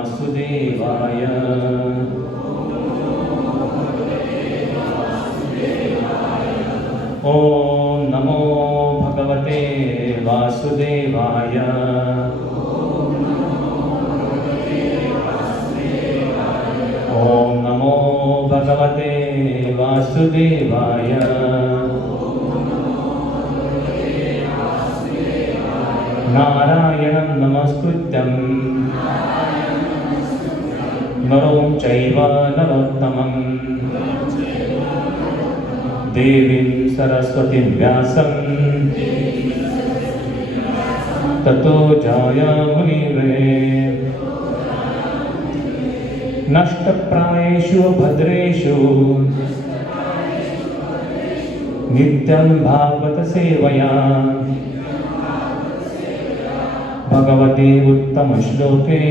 वासुदेवाय। ओम नमो भगवते वासुदेवाय। ओम नमो भगवते वासुदेवाय। नारायणं नमस्कृत्यं नरं चैव नरोत्तमं देवीं सरस्वतीं व्यासं ततो जयमुनिर्ये। नष्टप्रायेषु भद्रेषु नित्यं भागवत सेवया भगवते उत्तम श्लोके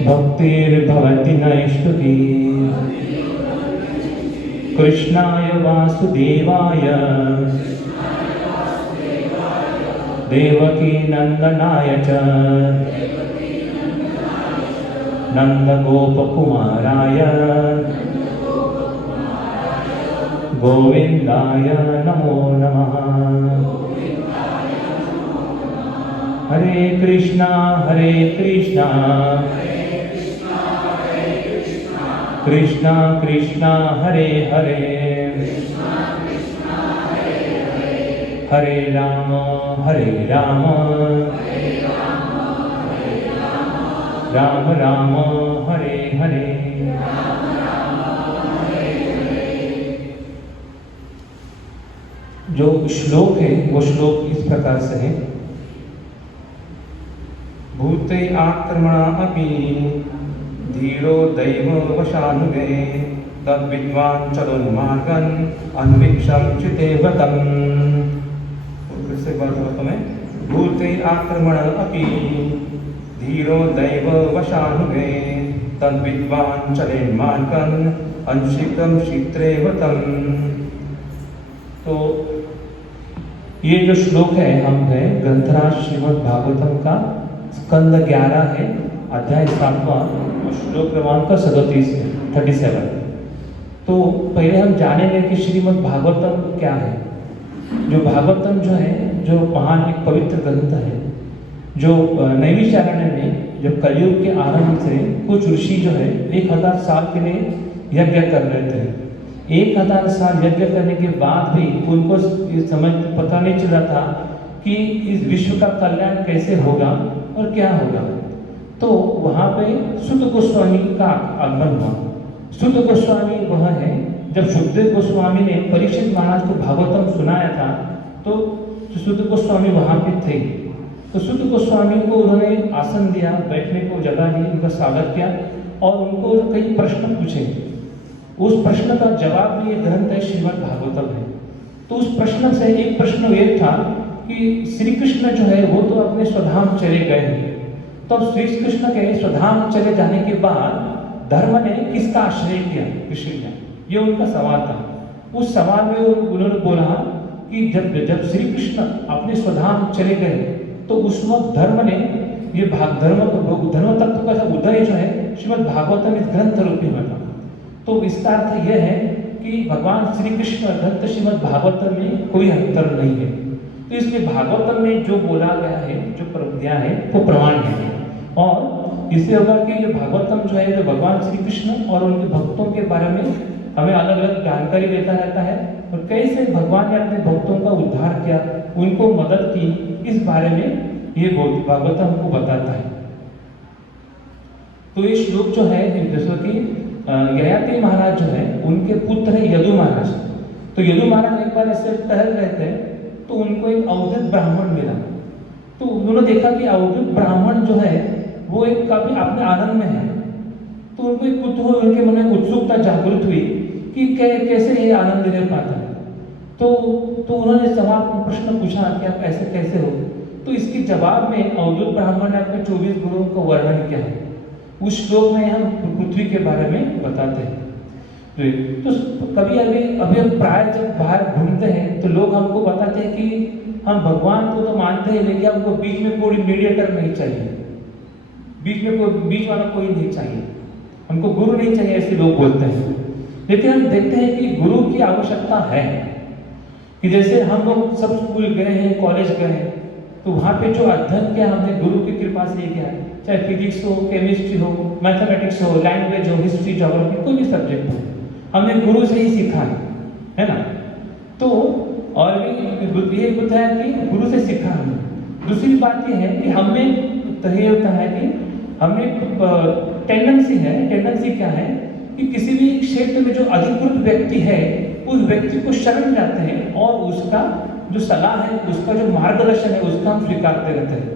भक्तिर्भवति नैष्ठुकी। कृष्णाय वासुदेवाय देवकी नंदनाय च नंदगोपकुमाराय गोविंदाय नमो नमः। हरे कृष्णा कृष्णा कृष्णा हरे हरे हरे राम राम राम हरे हरे। जो श्लोक है वो श्लोक इस प्रकार से है। भूते आक्रमणापि धीरो दैव वशानुगे तद्विद्वान् चलोन्मार्गन् अन्वीक्षं चितेवतम्। फिर से बात बताता मैं। भूते आक्रमणापि धीरो दैव वशानुगे तद्विद्वान् चलेन्मार्गन् अन्वीक्षं चित्रेवतम्। तो ये जो श्लोक है हम है ग्रंथराज श्रीमद् भागवतम का स्कंद 11 है, अध्याय 7वां और श्लोक क्रमांक 37। तो पहले हम जानेंगे कि श्रीमद् भागवतम क्या है। जो भागवतम जो है जो महान एक पवित्र ग्रंथ है, जो नैमिषारण्य में जब कलयुग के आरंभ से कुछ ऋषि जो है 1000 साल के लिए यज्ञ कर रहे थे। 1000 साल यज्ञ करने के बाद भी उनको ये समझ पता नहीं चला था कि इस विश्व का कल्याण कैसे होगा और क्या होगा। तो वहाँ पे सुत गोस्वामी का आगमन हुआ। सुत गोस्वामी वह है, जब सुखदेव गोस्वामी ने परीक्षित महाराज को भागवतम सुनाया था तो सुत गोस्वामी वहाँ पे थे। तो सुत गोस्वामी को उन्होंने आसन दिया, बैठने को जगह दी, उनका स्वागत किया और उनको कई प्रश्न पूछे। उस प्रश्न का जवाब में ये ग्रंथ है श्रीमद् भागवतम है। तो उस प्रश्न से एक प्रश्न ये था कि श्री कृष्ण जो है वो तो अपने स्वधाम चले गए हैं, तो श्री कृष्ण के स्वधाम चले जाने के बाद धर्म ने किसका आश्रय किया? कृष्ण ने। ये उनका सवाल था। उस सवाल में उन्होंने बोला कि जब श्री कृष्ण अपने स्वधाम चले गए तो उस वक्त धर्म ने ये धर्म तत्व का उदय जो है श्रीमद् भागवतम इस ग्रंथ रूप में बना। तो इसका अर्थ यह है कि भगवान श्री कृष्ण ग्रंथ श्रीमद् भागवतम में कोई अंतर नहीं है। तो इसलिए भागवतम में जो बोला गया है, जो दिया है वो प्रमाण है। और इससे होगा कि जो भागवतम जो है जो भगवान श्री कृष्ण और उनके भक्तों के बारे में हमें अलग अलग जानकारी देता रहता है और कैसे भगवान ने अपने भक्तों का उद्धार किया, उनको मदद की, इस बारे में ये भागवतम को बताता है। तो ये श्लोक जो है जैसे कि ययाति महाराज जो है उनके पुत्र है यदु महाराज। तो यदु महाराज एक बार ऐसे टहल रहे थे तो उनको एक अवधूत ब्राह्मण मिला। तो उन्होंने देखा कि अवधूत ब्राह्मण जो है वो एक काफी अपने आनंद में है। तो उनको एक कुतूहल, उनके मन में उत्सुकता जागृत हुई कि कैसे ये आनंद ले पाता है। तो उन्होंने सवाल प्रश्न पूछा कि आप ऐसे कैसे हो। तो इसके जवाब में अवधूत ब्राह्मण ने अपने 24 गुरुओं का वर्णन किया है। उस श्लोक में हम पृथ्वी के बारे में बताते हैं। तो कभी अभी हम प्राय जब बाहर घूमते हैं तो लोग हमको बताते हैं कि हम भगवान को तो मानते हैं लेकिन हमको बीच में कोई मीडिएटर नहीं चाहिए। बीच वाला कोई नहीं चाहिए, हमको गुरु नहीं चाहिए, ऐसे लोग बोलते हैं। लेकिन हम देखते हैं कि गुरु की आवश्यकता है। कि जैसे हम लोग सब स्कूल गए हैं, कॉलेज गए हैं, तो वहाँ पे जो अध्ययन किया हमने गुरु की कृपा से किया है, चाहे फिजिक्स हो, केमिस्ट्री हो, मैथमेटिक्स हो, लैंग्वेज हो, हिस्ट्री, ज्योग्राफी, कोई भी सब्जेक्ट हो, हमने गुरु से ही सीखा है ना। तो और भी ये होता है कि गुरु से सीखा हमने। दूसरी बात ये है कि हमें तो ये होता है कि हमें टेंडेंसी क्या है कि किसी भी क्षेत्र में जो अधिकृत व्यक्ति है उस व्यक्ति को शरण जाते हैं और उसका जो सलाह है, उसका जो मार्गदर्शन है, उसका हम स्वीकारते रहते हैं।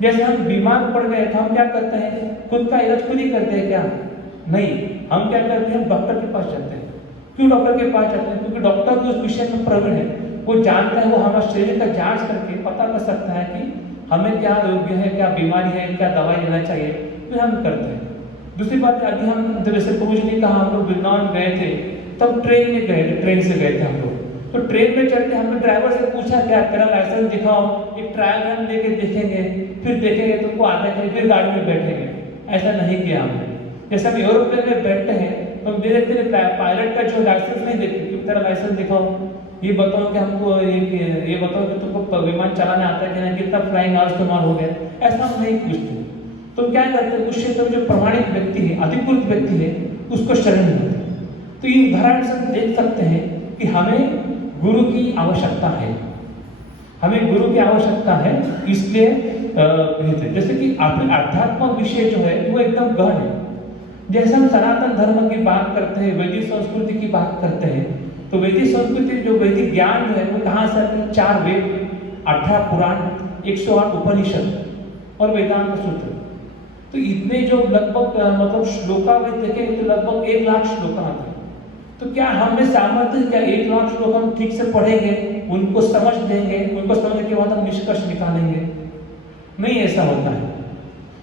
जैसे हम बीमार पड़ गए तो हम क्या करते हैं, खुद का इलाज खुद ही करते हैं क्या? नहीं, हम क्या करते हैं, डॉक्टर के पास जाते हैं। क्यों डॉक्टर के पास जाते हैं? क्योंकि डॉक्टर जो उस विषय में प्रवीण है, वो जानता है, वो हमारे शरीर का जांच करके पता कर सकता है कि हमें क्या योग्य है, क्या बीमारी है, क्या दवाई लेना चाहिए, फिर हम करते हैं। दूसरी बात है, अभी हम जब जैसे पूछ ने कहा हम लोग वृंदावन गए थे, तब ट्रेन में गए थे, ट्रेन से गए थे हम लोग। तो ट्रेन में चढ़ते हमने ड्राइवर से पूछा क्या तेरा लाइसेंस दिखाओ, एक ट्रायल रन लेके देखेंगे, फिर देखेंगे तुमको आता है, फिर गाड़ी में बैठेंगे। ऐसा नहीं किया हमने। जैसे हम एरोप्लेन में बैठते हैं तो हम देखते हैं पायलट का जो लाइसेंस नहीं देखते कि तेरा लाइसेंस दिखाओ, ये बताओ कि हमको ये बताओ कि तुमको विमान चलाना आता है कि नहीं, कितना फ्लाइंग आवर्स तुम्हारा हो गया, ऐसा हम नहीं पूछते। तो क्या करते हैं, उस क्षेत्र में जो प्रमाणित व्यक्ति है, अधिकृत व्यक्ति है, उसको शरण लेते हैं। तो ये उदाहरण से हम देख सकते हैं कि हमें गुरु की आवश्यकता है, हमें गुरु की आवश्यकता है। इसलिए जैसे कि आध्यात्मिक विषय जो है वो एकदम गहन है। जैसे हम सनातन धर्म की बात करते हैं, वैदिक संस्कृति की बात करते हैं, तो वैदिक संस्कृति जो वैदिक ज्ञान है वो कहाँ से आते हैं? 4 वेद, 18 पुराण, 108 उपनिषद और वेदांत सूत्र। तो इतने जो लगभग मतलब श्लोकावली देखेंगे तो लगभग 1 लाख श्लोक आते हैं। तो क्या हमें सामर्थ्य, क्या 1 लाख श्लोक हम ठीक से पढ़ेंगे, उनको समझ लेंगे, उनको समझने के बाद हम निष्कर्ष निकालेंगे? नहीं, ऐसा होता है।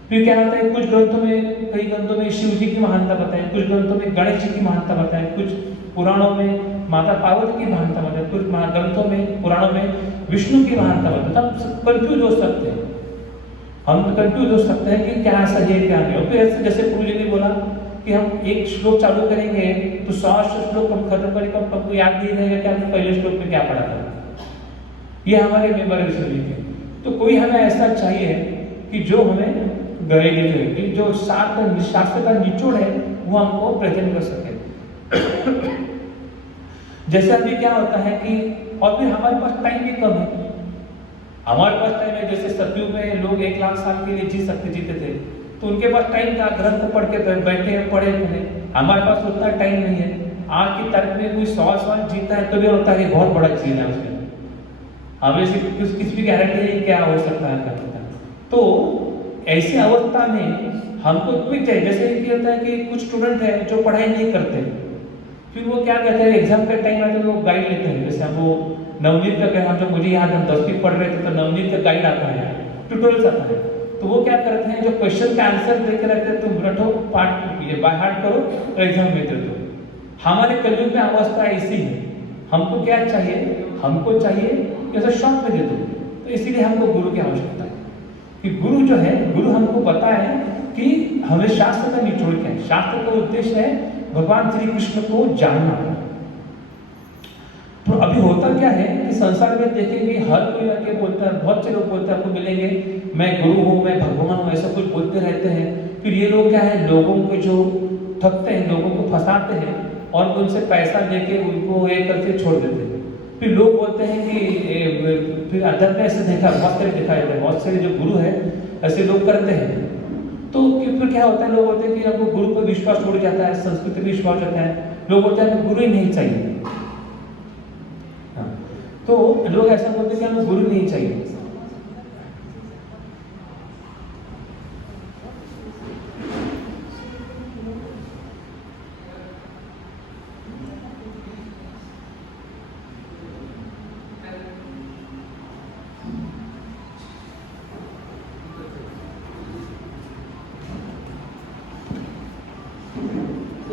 फिर क्या होता है, कुछ ग्रंथों में, कई ग्रंथों में शिव जी की महानता बताएं, कुछ ग्रंथों में गणेश जी की महानता बताएं, कुछ पुराणों में माता पार्वती की महानता बताएं, कुछ ग्रंथों में, पुराणों में विष्णु की महानता बताएं। हम कंफ्यूज हो सकते हैं, हम कंफ्यूज हो सकते हैं कि क्या सही है क्या नहीं। और फिर ऐसे जैसे गुरु जी ने बोला कि हम एक श्लोक चालू करेंगे तो 100 श्लोक हम खत्म करेंगे, हमको याद नहीं रहेगा कि हमने पहले श्लोक में क्या पढ़ा था। ये हमारे मेमोरी शरीर है। तो कोई हमें ऐसा चाहिए कि जो हमें गाइड करे, कि जो शास्त्र का निचोड़ है वो हमको प्रेजेंट कर सके। जैसे अभी क्या होता है कि और फिर हमारे पास टाइम भी कम है। हमारे पास टाइम है, जैसे सतयुग में लोग 1 लाख साल के लिए जीते थे, तो उनके पास टाइम था, ग्रंथ पढ़ के बैठे पढ़े थे। हमारे पास उतना टाइम नहीं है। आज की तारीख में कोई 100 साल जीता है तो भी होता है कि बहुत बड़ा चीज है उसमें, हमें से किसी भी गारंटी नहीं क्या हो सकता है, क्या पता। तो ऐसी अवस्था में हमको क्विक चाहिए। जैसे ये होता है कि कुछ स्टूडेंट है जो पढ़ाई नहीं करते, फिर वो क्या कहते हैं, एग्जाम का टाइम आता है तो वो गाइड लेते हैं। जैसे हम वो नवनीत का हम जब मुझे याद हम 10वीं पढ़ रहे थे तो नवनीत का गाइड आता है, ट्यूटोरियल्स आता है। तो वो क्या करते हैं, जो क्वेश्चन का आंसर देके रखते हैं, तुम रटो, पाठ ये बाय हार्ट करो और एग्जाम में दे दो। हमारे कलयुग में अवस्था ऐसी है। हमको क्या चाहिए, हमको चाहिए कि ऐसा शॉर्ट में दे दो। तो इसीलिए हमको गुरु की आवश्यकता है कि गुरु जो है, गुरु हमको बताए कि हमें शास्त्र का निचोड़ क्या है। शास्त्र का उद्देश्य है भगवान श्री कृष्ण को जानना। तो अभी होता क्या है कि संसार में देखेंगे हर कोई आके बोलता है, बहुत से लोग बोलते हैं, आपको मिलेंगे मैं गुरु हूँ, मैं भगवान हूँ, ऐसा कुछ बोलते रहते हैं। फिर ये लोग क्या है, लोगों को जो ठगते हैं, लोगों को फंसाते हैं और उनसे पैसा लेके उनको एक करके छोड़ देते हैं। फिर लोग बोलते हैं कि फिर अध्यात्म ऐसे देखा, बहुत सारे दिखाई देते हैं, बहुत सारे जो गुरु है ऐसे लोग करते हैं। तो फिर क्या होता है, लोग बोलते हैं कि आपको गुरु पर विश्वास उड़ जाता है, संस्कृति पर विश्वास होता है, लोग बोलते हैं गुरु ही नहीं चाहिए। तो लोग ऐसा बोलते हैं कि हमें गुरु नहीं चाहिए।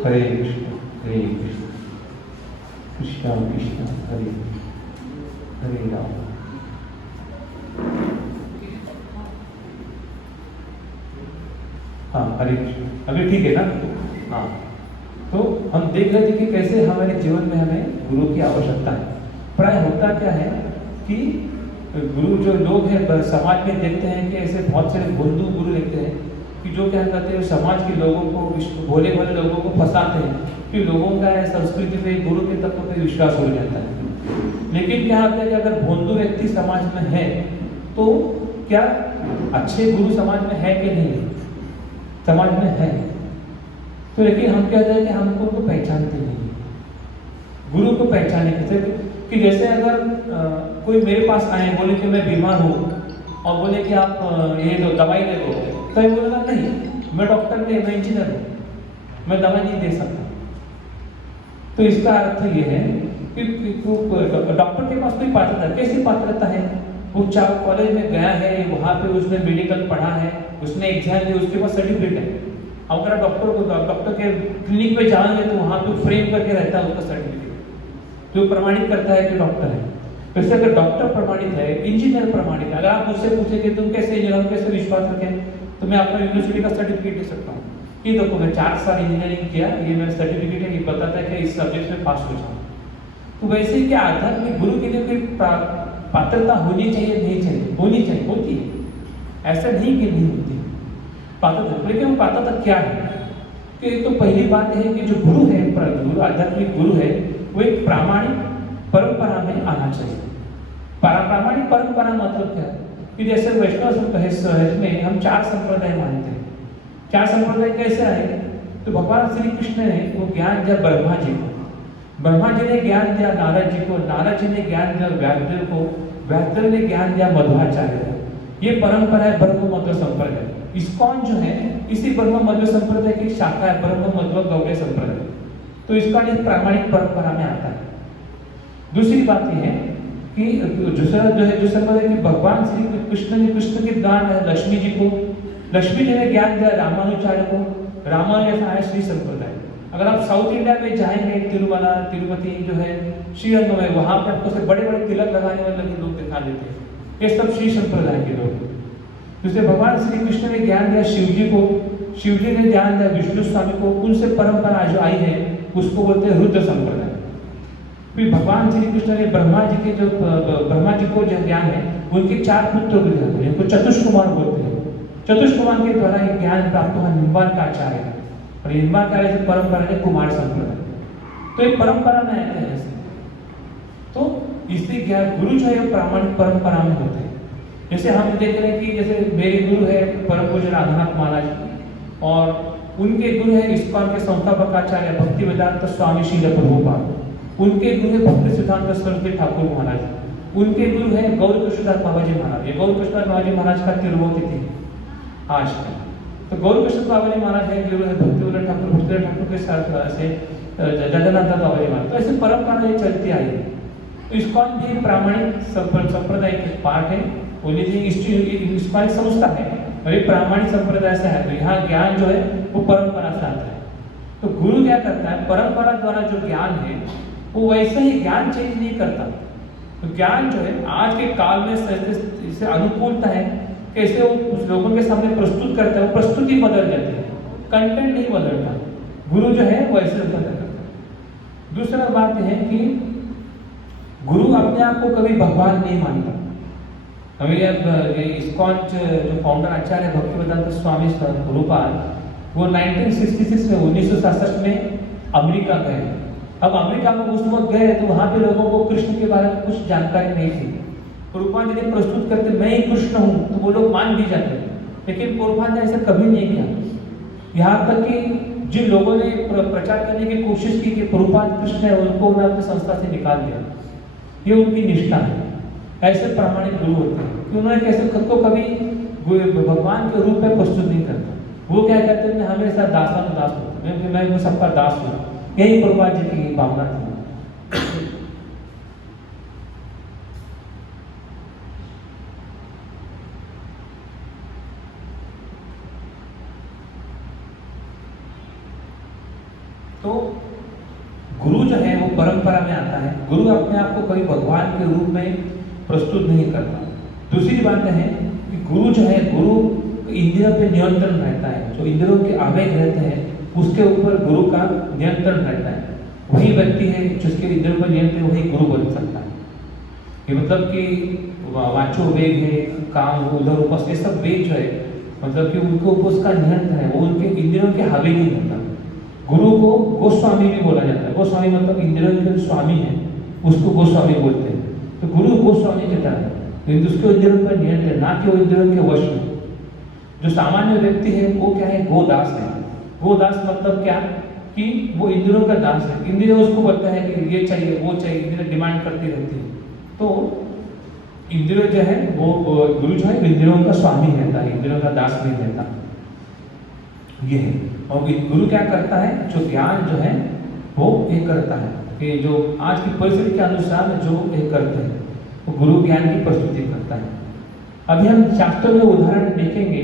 हरे कृष्ण कृष्ण कृष्ण हरे हरे राम। हाँ, हरे कृष्ण। अभी ठीक है ना? हाँ, तो हम देख रहे थे कि कैसे हमारे जीवन में हमें गुरु की आवश्यकता है। प्राय होता क्या है कि गुरु जो लोग हैं समाज में देखते हैं कि ऐसे बहुत सारे बंधु गुरु देखते हैं कि जो क्या करते हैं समाज के लोगों को, भोले भाले लोगों को फंसाते हैं कि लोगों का संस्कृति पे गुरु के तत्व पे विश्वास हो जाता है। लेकिन क्या होता है कि अगर बंधु व्यक्ति समाज में है तो क्या अच्छे गुरु समाज में है कि नहीं है? समाज में है। तो लेकिन हम कहते हैं कि हमको उनको पहचानते नहीं। गुरु को पहचाने कैसे? कि जैसे अगर कोई मेरे पास आए, बोले कि मैं बीमार हूँ और बोले कि आप ये दो दवाई दे दो, तो मैं बोलूँगा नहीं, मैं डॉक्टर नहीं, मैं इंजीनियर हूँ, मैं दवाई नहीं दे सकता। तो इसका अर्थ ये है कि डॉक्टर के पास कोई पात्रता, कैसी पात्रता है? वो चार कॉलेज में गया है, वहाँ पे उसने मेडिकल पढ़ा है, उसने एग्जाम दिया, उसके पास सर्टिफिकेट है। अगर डॉक्टर के क्लिनिक पे जाएंगे तो वहाँ पे फ्रेम करके रहता है उसका सर्टिफिकेट, जो प्रमाणित करता है कि डॉक्टर है। वैसे अगर डॉक्टर प्रमाणित है, इंजीनियर प्रमाणित है, अगर आप मुझसे पूछे कि तुम कैसे इंजीनियर, कैसे विश्वास रखें, तो मैं अपना यूनिवर्सिटी का सर्टिफिकेट दे सकता हूँ कि देखो मैं 4 साल इंजीनियरिंग किया, ये मेरा सर्टिफिकेट है, ये बताता है कि इस सब्जेक्ट में पास हो जाऊँ। तो वैसे ही क्या आध्यात्मिक गुरु के लिए कोई पात्रता होनी चाहिए? नहीं चाहिए? होनी चाहिए, होती है, ऐसा नहीं कि नहीं होती पात्रता। लेकिन वो पात्रता क्या है? कि तो पहली बात है कि जो गुरु है, गुरु आध्यात्मिक गुरु है, वो एक प्रामाणिक परंपरा में आना चाहिए। प्रामाणिक परंपरा मतलब क्या? कि जैसे वैष्णव संप्रदाय में हम 4 संप्रदाय मानते हैं। 4 संप्रदाय कैसे आए? तो भगवान श्री कृष्ण ने वो ज्ञान दिया ब्रह्मा जी को, ब्रह्मा जी ने ज्ञान दिया नारद जी को, नारद जी ने ज्ञान दिया व्यासदेव को, व्यासदेव ने ज्ञान दिया मध्वाचार्य को। ये परंपरा है ब्रह्म मध्व संप्रदाय। इस्कॉन जो है इसी ब्रह्म मध्व संप्रदाय की शाखा है, ब्रह्म मध्व गौड़ीय संप्रदाय। तो इसका प्रामाणिक परंपरा में आता है। दूसरी बात यह है कि दूसरा जो है, जो संप्रदाय कि भगवान श्री कृष्ण ने, कृष्ण के दान है लक्ष्मी जी को, लक्ष्मी जी ने ज्ञान दिया रामानुचार्य को, रामानुज है श्री संप्रदाय। अगर आप साउथ इंडिया में जाएंगे, तिरुमला, तिरुपति जो है, श्रीरंग में, वहां पर आपको से बड़े बड़े तिलक लगाने वाले लोग दिखा देते हैं, ये सब श्री संप्रदाय के लोग। दूसरे भगवान श्री कृष्ण ने ज्ञान दिया शिव जी को, शिव जी ने ज्ञान दिया विष्णु स्वामी को, उनसे परंपरा जो आई है उसको बोलते हैं रुद्र संप्रदाय। फिर भगवान श्री कृष्ण ने ब्रह्मा जी के जो ब्रह्मा जी को जो ज्ञान है, उनके 4 पुत्र को दिया, इनको चतुष्कुमार बोलते हैं। चतुष्कुमार के द्वारा एक ज्ञान प्राप्त हुआ निम्बार्काचार्य, और निम्बार्काचार्य से परंपरा है कुमार संप्रदाय। तो एक परंपरा में आते हैं ऐसे। तो इसलिए ज्ञान गुरु जो है प्रामाणिक परंपरा में होते हैं। जैसे हम देख रहे हैं कि जैसे मेरे गुरु है परम पूज्य राधानाथ महाराज, और उनके गुरु है इस्कॉन के संस्थापक आचार्य भक्ति वेदांत स्वामी श्रील प्रभुपाद, उनके गुरु है भक्ति सिद्धांत सरस्वती ठाकुर महाराज, उनके गुरु है गौर कृष्णदास बाबा जी महाराज। ये गौर कृष्णदास बाबा जी महाराज का तिरुपति थी आज का। तो गौर कृष्ण बाबा जी महाराज है गुरु है भक्ति वेदांत ठाकुर, भक्ति वेदांत ठाकुर के साथ से जगन्नाथ बाबा जी महाराज। तो ऐसे परंपरा ये चलती आई है। तो इस्कॉन भी प्रामाणिक संप्रदाय के पार्ट है, इस्कॉन संस्था है और ये प्रामाणिक संप्रदाय से है। तो यहाँ ज्ञान जो है वो परंपरा से आता है। तो गुरु क्या करता है? परंपरा द्वारा जो ज्ञान है वो वैसे ही ज्ञान चेंज नहीं करता। तो ज्ञान जो है आज के काल में इससे अनुकूलता है, कैसे वो उस लोगों के सामने प्रस्तुत करता है, वो प्रस्तुति बदल जाती है, कंटेंट नहीं बदलता। गुरु जो है वैसे बदल करता है। दूसरा बात यह है कि गुरु अपने आप को कभी भगवान नहीं मानता। अभी अब इस्कॉन जो फाउंडर आचार्य भक्ति वेदांत स्वामी प्रभुपाद, वो 1966 में 1967 में अमेरिका गए। अब अमेरिका में उस वक्त गए तो वहाँ पे लोगों को कृष्ण के बारे में कुछ जानकारी नहीं थी। प्रभुपाद यदि प्रस्तुत करते मैं ही कृष्ण हूँ तो वो लोग मान भी जाते, लेकिन प्रभुपाद ने ऐसा कभी नहीं किया। यहाँ तक कि जिन लोगों ने प्रचार करने की कोशिश की कि प्रभुपाद कृष्ण है, उनको उन्होंने अपनी संस्था से निकाल दिया। ये उनकी निष्ठा है। ऐसे प्रामाणिक गुरु होते हैं कि उन्होंने कैसे खुद को कभी भगवान के रूप में प्रस्तुत नहीं करता। वो क्या कहते हैं, मैं हमेशा दासानुदास हूँ, मैं सबका दास हूँ। यही प्रभुपाद जी की भावना थी। तो गुरु जो है वो परंपरा में आता है। गुरु अपने आप को कभी भगवान के रूप में प्रस्तुत नहीं करता। दूसरी बात है कि गुरु जो है, गुरु तो इंद्रियों पे नियंत्रण रहता है। जो इंद्रियों के आवेग रहते हैं उसके ऊपर गुरु का नियंत्रण रहता है। वही व्यक्ति है जिसके इंद्रियों पर नियंत्रण, वही गुरु बन सकता है। ये मतलब कि वाचो वेग है, काम उधर उपस, ये सब वेग जो है मतलब कि उनको ऊपर उसका नियंत्रण है, वो उनके इंद्रियों के हावी नहीं होता। गुरु को गोस्वामी भी बोला जाता है। गोस्वामी मतलब इंद्रियों के स्वामी है, उसको गोस्वामी बोलते हैं। तो गुरु गोस्वामी की तरह है, लेकिन उसके इंद्रियों पर नियंत्रण, ना कि वो इंद्रियों के वश में। जो सामान्य व्यक्ति है वो क्या है, गोदास है। गोदास मतलब क्या कि वो इंद्रियों का दास है। इंद्रिय उसको बोलता है कि ये चाहिए वो चाहिए, इंद्रिय डिमांड करती रहती है। तो इंद्रिय जो है वो गुरु जो है इंद्रियों का स्वामी रहता है, इंद्रियों का दास नहीं रहता। ये है। और गुरु क्या करता है, जो ज्ञान जो है वो एक करता है कि जो आज की परिस्थिति के अनुसार जो एक करते हैं तो गुरु ज्ञान की प्रस्तुति करता है। अभी हम शास्त्रों में उदाहरण देखेंगे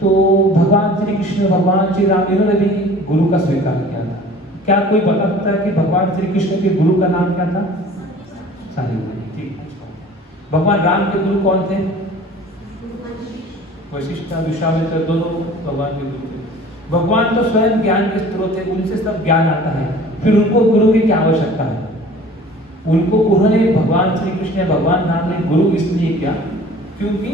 तो भगवान श्री कृष्ण, भगवान श्री राम, इन्होंने भी गुरु का स्वीकार किया था। क्या कोई बता सकता है कि भगवान श्री कृष्ण के गुरु का नाम क्या था? साहित्य। ठीक है। भगवान राम के गुरु कौन थे? वशिष्ठ, विश्वामित्र, दोनों भगवान के गुरु थे। भगवान तो स्वयं ज्ञान के स्रोत है, उनसे सब ज्ञान आता है, फिर उनको गुरु की क्या आवश्यकता है? उनको उन्होंने भगवान श्री कृष्ण, भगवान राम ने गुरु इसलिए किया क्योंकि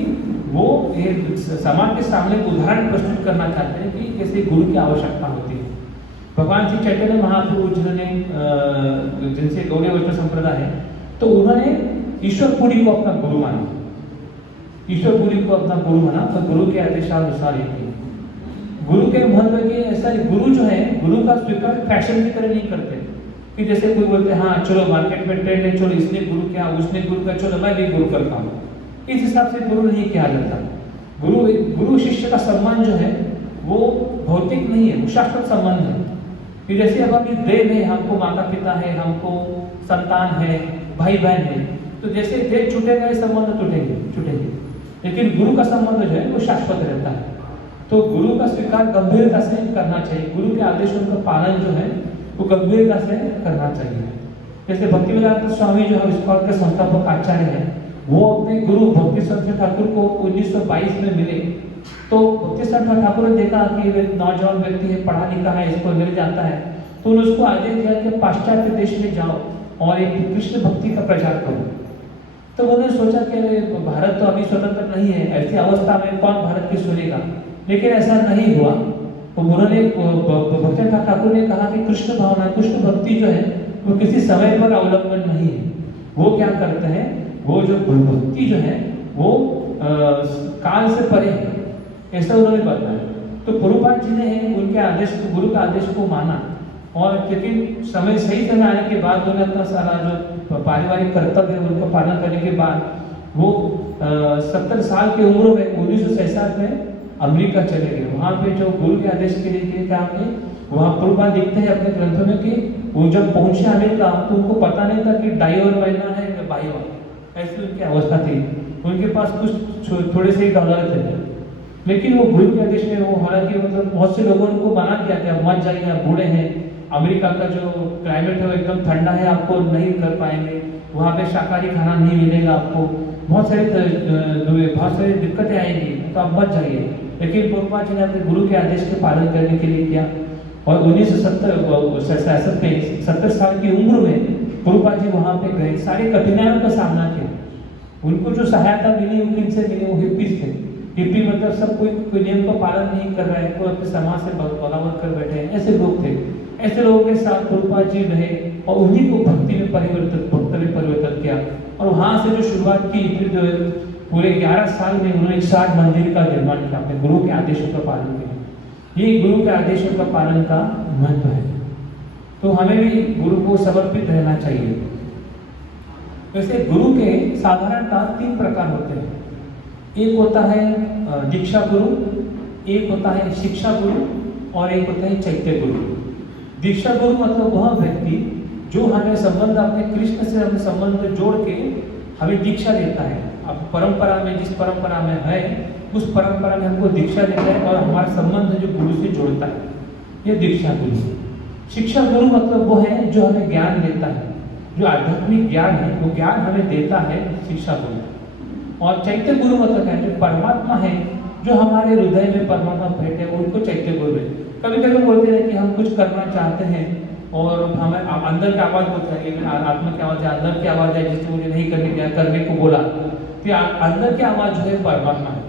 वो एक समाज के सामने उदाहरण प्रस्तुत करना चाहते हैं कि कैसे गुरु की आवश्यकता होती है। भगवान श्री चैतन्य महाप्रभु जिन्होंने जिनसे गौड़ीय वैष्णव संप्रदाय है, तो उन्होंने ईश्वरपुरी को अपना गुरु माना, ईश्वरपुरी को अपना गुरु माना। तो गुरु के आदेशानुसार ही किया। गुरु के महत्व के ऐसा, गुरु जो है गुरु का स्वीकार फैशन की तरह नहीं करते कि जैसे कोई बोलते हैं हाँ चलो मार्केट में ट्रेंड है, चलो इसने गुरु किया, उसने गुरु किया, चलो मैं भी गुरु करता हूँ। इस हिसाब से गुरु नहीं किया जाता। गुरु शिष्य का सम्मान जो है वो भौतिक नहीं है, वो शाश्वत संबंध है। कि जैसे अब हम देह में हमको माता पिता है, हमको संतान है, भाई बहन है, तो जैसे देह छूटेगा ये संबंध छूटेंगे, लेकिन गुरु का संबंध जो है वो शाश्वत रहता है। तो गुरु का स्वीकार गंभीरता से करना चाहिए। गुरु के आदेशों का पालन जो है वो गंभीरता से करना चाहिए। जैसे भक्तिवेदांत स्वामी जो है इस्कॉन के संस्थापक आचार्य हैं, वो अपने गुरु भक्ति सिद्धार्थ ठाकुर को 1922 में मिले। तो भक्ति सिद्धार्थ ठाकुर ने देखा कि वे नौजवान व्यक्ति है, पढ़ा लिखा है, इसको मिल जाता है, तो उन्होंने उसको आदेश दिया कि पाश्चात्य देश में जाओ और एक कृष्ण भक्ति का प्रचार करो। तो उन्होंने सोचा कि भारत तो अभी स्वतंत्र नहीं है, ऐसी अवस्था में कौन भारत की सुनेगा, लेकिन ऐसा नहीं हुआ। तो उन्होंने भक्ति ठाकुर ने कहा कि कृष्ण भावना, कृष्ण भक्ति जो है वो किसी समय पर अवलंबन नहीं है। वो क्या करते हैं, वो जो भक्ति जो है वो काल से परे है, ऐसा उन्होंने बताया। तो प्रभुपाद जी ने उनके आदेश को, गुरु का आदेश को माना, और लेकिन समय सही समय आने के बाद उन्होंने अपना सारा जो पारिवारिक कर्तव्य है उनको पालन करने के बाद वो 70 साल की उम्र में 1967 में अमेरिका चले गए। वहाँ पे जो गुरु के आदेश के लिए क्या है, वहाँ प्रभुपाद लिखते हैं अपने ग्रंथों में कि वो जब पहुंचे अमेरिका तो उनको पता नहीं था कि डाइवर महीना है या बाईवा, ऐसी उनकी अवस्था थी। उनके पास कुछ थोड़े से डॉलर थे, लेकिन वो गुरु के आदेश में वो, हालांकि मतलब बहुत से लोगों को मना किया कि आप मत जाइए, आप बूढ़े हैं, अमेरिका का जो क्लाइमेट है वो एकदम ठंडा है, आपको नहीं कर पाएंगे, वहाँ पे शाकाहारी खाना नहीं मिलेगा आपको, बहुत सारी दिक्कतें आएंगी, तो आप मत जाइए। लेकिन प्रभुपाद जी ने अपने गुरु के आदेश के पालन करने के लिए किया, और 1967 में 70 साल की उम्र में प्रभुपाद जी वहाँ पे गए, सारे कठिनाइयों का सामना किया। उनको जो सहायता मिली वो किनसे मिली, वो हिप्पीज थे। हिप्पी मतलब सब कोई नियम का पालन नहीं कर रहा है, कोई अपने समाज से बगावत कर बैठे हैं, ऐसे लोग थे। ऐसे लोगों के साथ प्रभुपाद जी रहे और उन्हीं को भक्ति में परिवर्तन किया, और वहाँ से जो शुरुआत की, फिर जो पूरे 11 साल में उन्होंने 60 मंदिर का निर्माण किया अपने गुरु के आदेशों का पालन किया। ये गुरु के आदेशों का पालन का महत्व है। तो हमें भी गुरु को समर्पित रहना चाहिए। वैसे गुरु के साधारणतः 3 प्रकार होते हैं। एक होता है दीक्षा गुरु, एक होता है शिक्षा गुरु, और एक होता है चैत्य गुरु। दीक्षा गुरु मतलब वह व्यक्ति जो हमें संबंध अपने कृष्ण से हमें संबंध जोड़ के हमें दीक्षा देता है। अब परंपरा में, जिस परंपरा में है उस परंपरा में हमको दीक्षा देता है और हमारा संबंध जो गुरु से जोड़ता है, ये दीक्षा गुरु है। शिक्षा गुरु मतलब वो है जो हमें ज्ञान देता है, जो आध्यात्मिक ज्ञान है वो ज्ञान हमें देता है, शिक्षा गुरु। और चैत्य गुरु मतलब है जो परमात्मा है जो हमारे हृदय में परमात्मा बैठे उनको चैत्य बोल रहे। कभी कभी बोलते हैं कि हम कुछ करना चाहते हैं और हमें अंदर की आवाज़ बोलता है, ये आत्मा की आवाज़ है, अंदर की आवाज़ है जिसने मुझे नहीं करने दिया, करने को बोला। तो अंदर की आवाज़ जो है परमात्मा है।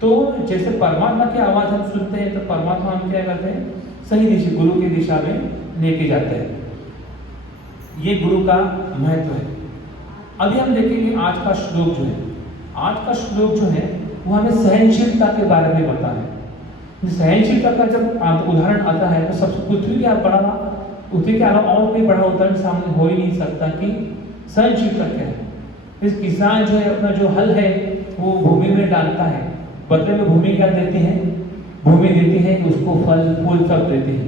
तो जैसे परमात्मा की आवाज़ हम सुनते हैं तो परमात्मा हम क्या करते हैं, सही दिशा गुरु की दिशा में लेके जाते हैं। ये गुरु का महत्व है। अभी हम देखेंगे आज का श्लोक जो है, आज का श्लोक जो है वो हमें सहनशीलता के बारे में बता है। सहनशीलता का जब उदाहरण आता है तो सबसे पृथ्वी के अलावा और कोई बड़ा उदाहरण सामने हो ही नहीं सकता कि सहनशीलता क्या है। इस किसान जो है अपना जो हल है वो भूमि में डालता है, बदले में भूमि क्या देती है, भूमि देती है उसको फल फूल सब देती है।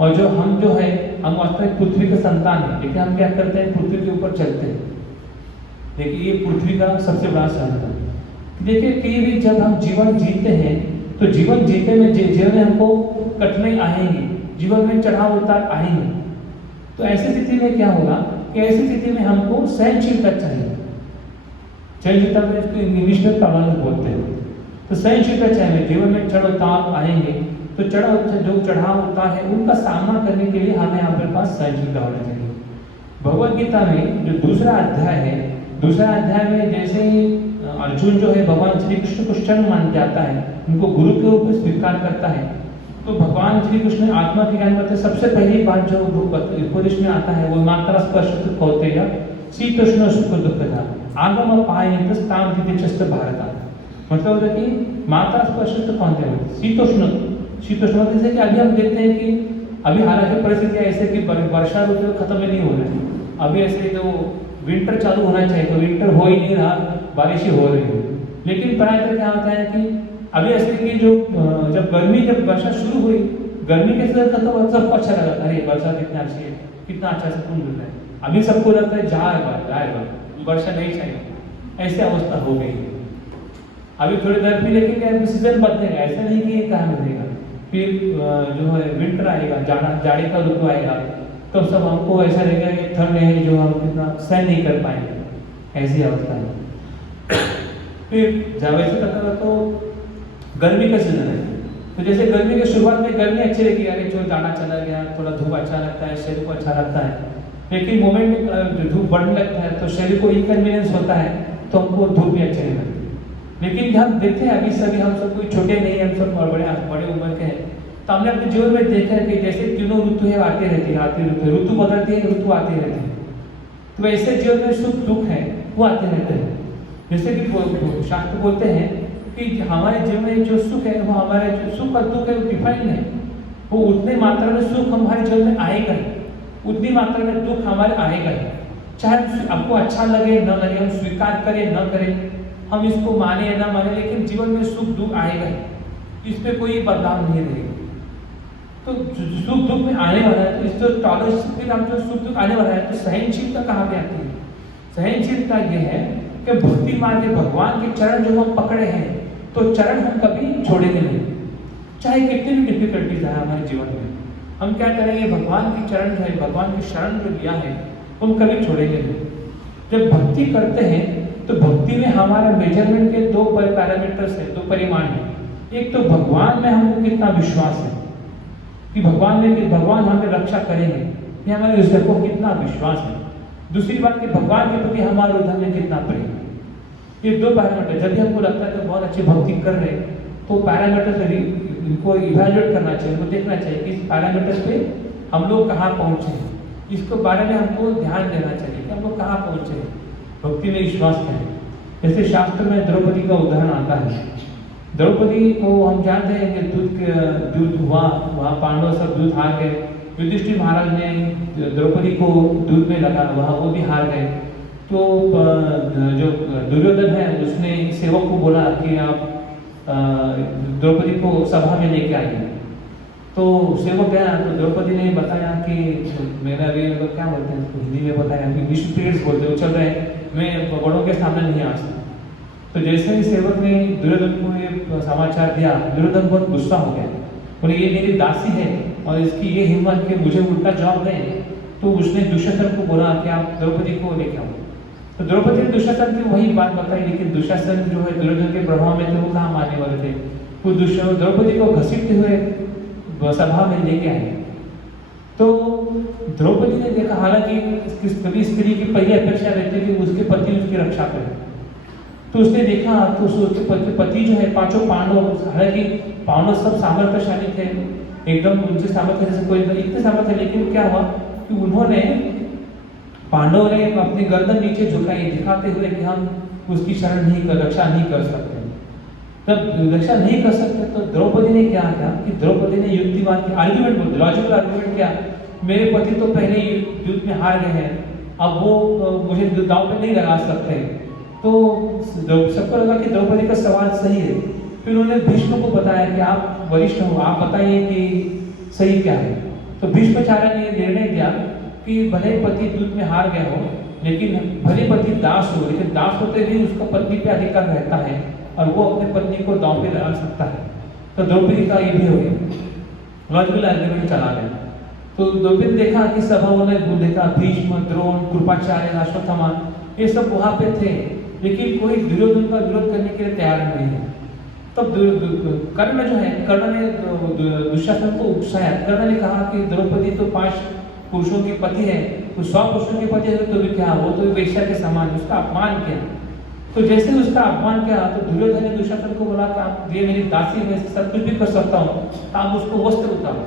और जो हम जो है हम वास्तविक पृथ्वी के संतान हैं, लेकिन हम क्या करते हैं, पृथ्वी के ऊपर चलते हैं। देखिए ये पृथ्वी का सबसे बड़ा संतान। देखिए कहीं भी जब हम जीवन जीते हैं तो जीवन जीते में जीवन में हमको कठिनाई आएंगी, जीवन में चढ़ाव उतार आएंगे। तो ऐसी स्थिति में क्या होगा कि ऐसी स्थिति में हमको सहनशीलता चाहिए। सहनशीलता में इसको इंग्लिश में टॉलरेंस बोलते हैं। तो सहनशीलता चाहिए। जीवन में चढ़ उतार आएंगे तो जो चढ़ाव उतार है उनका सामना करने के लिए हमें अपने पास सहनशीलता होनी चाहिए। भगवद गीता में जो दूसरा अध्याय है, दूसरा अध्याय में जैसे ही अर्जुन जो है भगवान श्री कृष्ण को शरण मान जाता है, उनको गुरु के रूप में स्वीकार करता है, तो भगवान श्री कृष्ण आत्मा के ज्ञान बताते सबसे पहली बात जो उपदेश में आता है वो मात्रा स्पर्श होते या शीतोष्ण सुख दुख था आगम पायन ताम दिचस्त भारत। मतलब होता है कि मात्रा स्पर्श तो कौन थे, शीतोष्ण। शीतोष्ण मतलब जैसे कि अभी हम देखते हैं कि अभी हालांकि परिस्थितियाँ ऐसे कि वर्षा ऋतु खत्म ही नहीं हो रही है, अभी ऐसे जो विंटर चालू होना चाहिए तो विंटर हो ही नहीं रहा, बारिश ही हो रही है। लेकिन प्रायः क्या होता है कि अभी ऐसे कि जो जब वर्षा शुरू हुई, गर्मी के साथ खत्म हुआ, सबको अच्छा लगा, अरे वर्षा कितना अच्छी है, कितना अच्छा सुकून मिल रहा है। अभी सबको लगता है जाए वर्षा नहीं चाहिए, ऐसी अवस्था हो गई है। अभी थोड़ी देर में लेकिन सीजन बदलेगा, ऐसा नहीं कि ये कहाँ मिलेगा, फिर जो है विंटर आएगा, जाड़े का ऋतु आएगा, तो सब हमको ऐसा लगेगा कि ठंड है जो हम कितना सहन नहीं कर पाएंगे, ऐसी अवस्था है। फिर जब ऐसे करता था तो गर्मी का सीजन है, तो जैसे गर्मी की शुरुआत में गर्मी अच्छी लगी, अरे जो जाना चला गया, थोड़ा धूप अच्छा लगता है, शरीर को अच्छा लगता है। लेकिन मोमेंट में धूप बढ़ने लगता है तो शरीर को इनकन्वीनियंस होता है, तो हमको धूप भी अच्छी नहीं लगती। लेकिन हम देखते हैं अभी सभी हम सब कोई छोटे नहीं, हम सब बड़े उम्र के हैं, तो हमने अपने जीवन में देखा है कि जैसे तीनों ऋतु है आती रहती है, ऋतु बदलती है, ऋतु आती रहती है। तो वैसे जीवन में सुख दुख है वो आते रहते हैं। जैसे कि शास्त्र बोलते हैं कि हमारे जीवन में जो सुख है वो हमारे जो सुख और दुख है वो डिफाइन है, वो उतनी मात्रा में सुख हमारे जीवन में आएगा ही, उतनी मात्रा में दुख हमारे आएगा ही। चाहे आपको अच्छा लगे न लगे, हम स्वीकार करें न करें, हम इसको माने या ना माने, लेकिन जीवन में सुख दुख आएगा ही, इस पर कोई बदलाव नहीं रहेगा। तो सुख दुख में आने वाला है, तो इस जो टॉलरेंस के नाम जो सुख दुख आने वाला है, तो सहनशीलता कहाँ पे आती है? सहनशीलता ये है कि भक्ति मार्ग में भगवान के चरण जो हम पकड़े हैं तो चरण हम कभी छोड़ेंगे नहीं, चाहे कितनी भी डिफिकल्टीज आए हमारे जीवन में, हम क्या करेंगे, भगवान के चरण जो है, भगवान की शरण जो लिया है हम कभी छोड़ेंगे नहीं। जब भक्ति करते हैं तो भक्ति में हमारा मेजरमेंट के दो पैरामीटर्स है, दो परिमाण है। एक तो भगवान में हमको कितना विश्वास है कि भगवान हमें रक्षा करेंगे, ये हमारे हृदय को कितना विश्वास है। दूसरी बात कि भगवान के प्रति हमारे हृदय में कितना प्रेम। ये दो पैरामीटर जब भी हमको लगता है कि बहुत अच्छी भक्ति कर रहे हैं तो पैरामीटर से इनको इवैल्यूएट करना चाहिए, उनको देखना चाहिए कि इस पैरामीटर पे हम लोग कहाँ पहुँचे हैं, इसको बारे में हमको ध्यान देना चाहिए कि हम लोग कहाँ पहुँचे हैं, भक्ति में विश्वास करें। जैसे शास्त्र में द्रौपदी का उदाहरण आता है। द्रौपदी को हम जानते हैं कि दूध हुआ, वहाँ पांडव सब दूध हार गए, युधिष्ठिर महाराज ने द्रौपदी को दूध में लगा, वहाँ वो भी हार गए। तो जो दुर्योधन है उसने सेवक को बोला कि आप द्रौपदी को सभा में लेके आइए। तो सेवक गया तो द्रौपदी ने बताया कि मेरा अभी क्या बोलते हैं हिंदी में बताया कि विश्व पीरियड्स बोलते हो चल रहे हैं, मैं बड़ों के सामने नहीं आ सकता। तो जैसे ही सेवक ने दुर्योधन को ये समाचार दिया, दुर्योधन बहुत गुस्सा हो गया, बोले ये मेरी दासी है और इसकी ये हिम्मत कि मुझे उल्टा जवाब दें। तो उसने दुशासन को बोला कि आप द्रौपदी को लेके आओ। तो द्रौपदी ने दुशासन की वही बात बताई, लेकिन दुशासन जो है दुर्योधन के प्रभाव में थे, वो कहाँ मानने वाले थे। वो द्रौपदी को घसीटते हुए सभा में लेके आए। तो द्रौपदी ने देखा, हालांकि कभी स्त्री की पहली अपेक्षा रहती है कि उसके पति उसकी रक्षा करे, तो उसने देखा तो उसके पति जो है पांचों पांडव, हालांकि पांडव सब सामर्थ्यशाली थे, एकदम उनसे सामर्थ्य जैसे कोई इतने सामर्थ्य, लेकिन क्या हुआ कि उन्होंने पांडवों ने अपनी गर्दन नीचे झुकाई, दिखाते हुए कि हम उसकी रक्षा नहीं कर सकते। जब रक्षा नहीं कर सकते तो द्रौपदी ने क्या किया कि द्रौपदी ने युक्तिवाद की आर्ग्यूमेंट बोलते, लॉजिकल आर्ग्यूमेंट किया, मेरे पति तो पहले ही युद्ध में हार गए हैं, अब वो मुझे दांव पे नहीं लगा सकते। तो सबको लगा कि द्रौपदी का सवाल सही है। फिर उन्होंने भीष्म को बताया कि आप वरिष्ठ हो, आप बताइए कि सही क्या है। तो भीष्माचार्य ने निर्णय दिया कि भले पति युद्ध में हार गए हो, लेकिन भले पति दास हो, लेकिन दास होते भी उसका पत्नी पे अधिकार रहता है और वो अपने पत्नी को दांव पे लगा सकता है। तो द्रौपदी का ये भी हो गया, लॉजिकल आर्ग्यूमेंट चला गया। तो द्रौपदी ने देखा कि सभाओं ने देखा भीष्म, द्रोण, कृपाचार्य, अश्वत्थामा ये सब वहां पे थे, लेकिन कोई दुर्योधन का विरोध करने के लिए तैयार नहीं है। तब कर्ण जो है, कर्ण ने दुशासन को उकसाया। कर्ण ने कहा कि द्रौपदी तो 5 पुरुषों के पति है, तो 100 पुरुषों के पति है तो भी क्या, वो तो वेश्या के समान, उसका अपमान किया। तो जैसे उसका अपमान किया तो दुर्योधन ने दुशासन को बोला कि आप ये मेरी दासी है, सब कुछ भी कर सकता हूँ, तो आप उसको वस्त्र उतारो।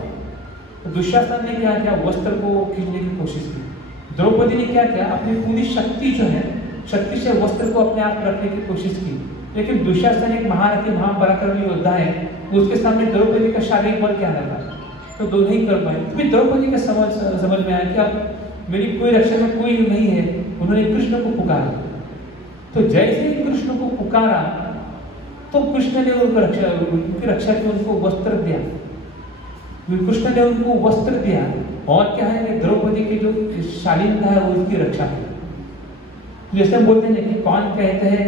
तो दुशासन ने क्या किया, वस्त्र को खींचने की कोशिश की। द्रौपदी ने क्या किया, अपनी पूरी शक्ति जो है, शक्ति से वस्त्र को अपने आप रखने की कोशिश की, लेकिन दुशासन एक महारथी महापराक्रमी योद्धा है, उसके सामने द्रौपदी का शारीरिक बल क्या रहता है, तो दो नहीं कर पाए। तो द्रौपदी के समझ में आया कि अब मेरी कोई रक्षा में कोई नहीं है। उन्होंने कृष्ण को पुकारा। तो जैसे ही कृष्ण को पुकारा तो कृष्ण ने उनकी रक्षा की उनको वस्त्र दिया। कृष्ण ने उनको वस्त्र दिया, और क्या है, द्रौपदी की जो शालीनता है वो उसकी रक्षा की। जैसे हम बोलते हैं कि कौन कहते हैं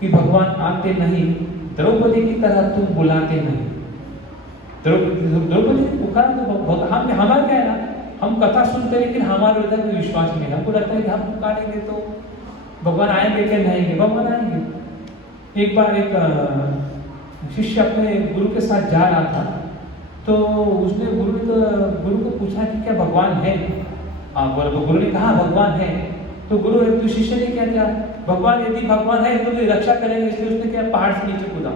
कि भगवान आते नहीं, द्रौपदी की तरह तुम बुलाते नहीं। द्रौपदी ने पुकारा तो हमारा क्या है ना, हम कथा सुनते हैं लेकिन हमारे हृदय में विश्वास नहीं है। हमको लगता है कि हम पुकारेंगे तो भगवान आएंगे कि नहीं, भगवान आएंगे। एक बार एक शिष्य अपने गुरु के साथ जा रहा था, तो उसने गुरु को पूछा कि क्या भगवान है। गुरु ने कहा भगवान है। तो तो शिष्य ने क्या किया, भगवान यदि भगवान है तो मेरी रक्षा करेंगे, इसलिए उसने क्या पहाड़ से नीचे कूदा।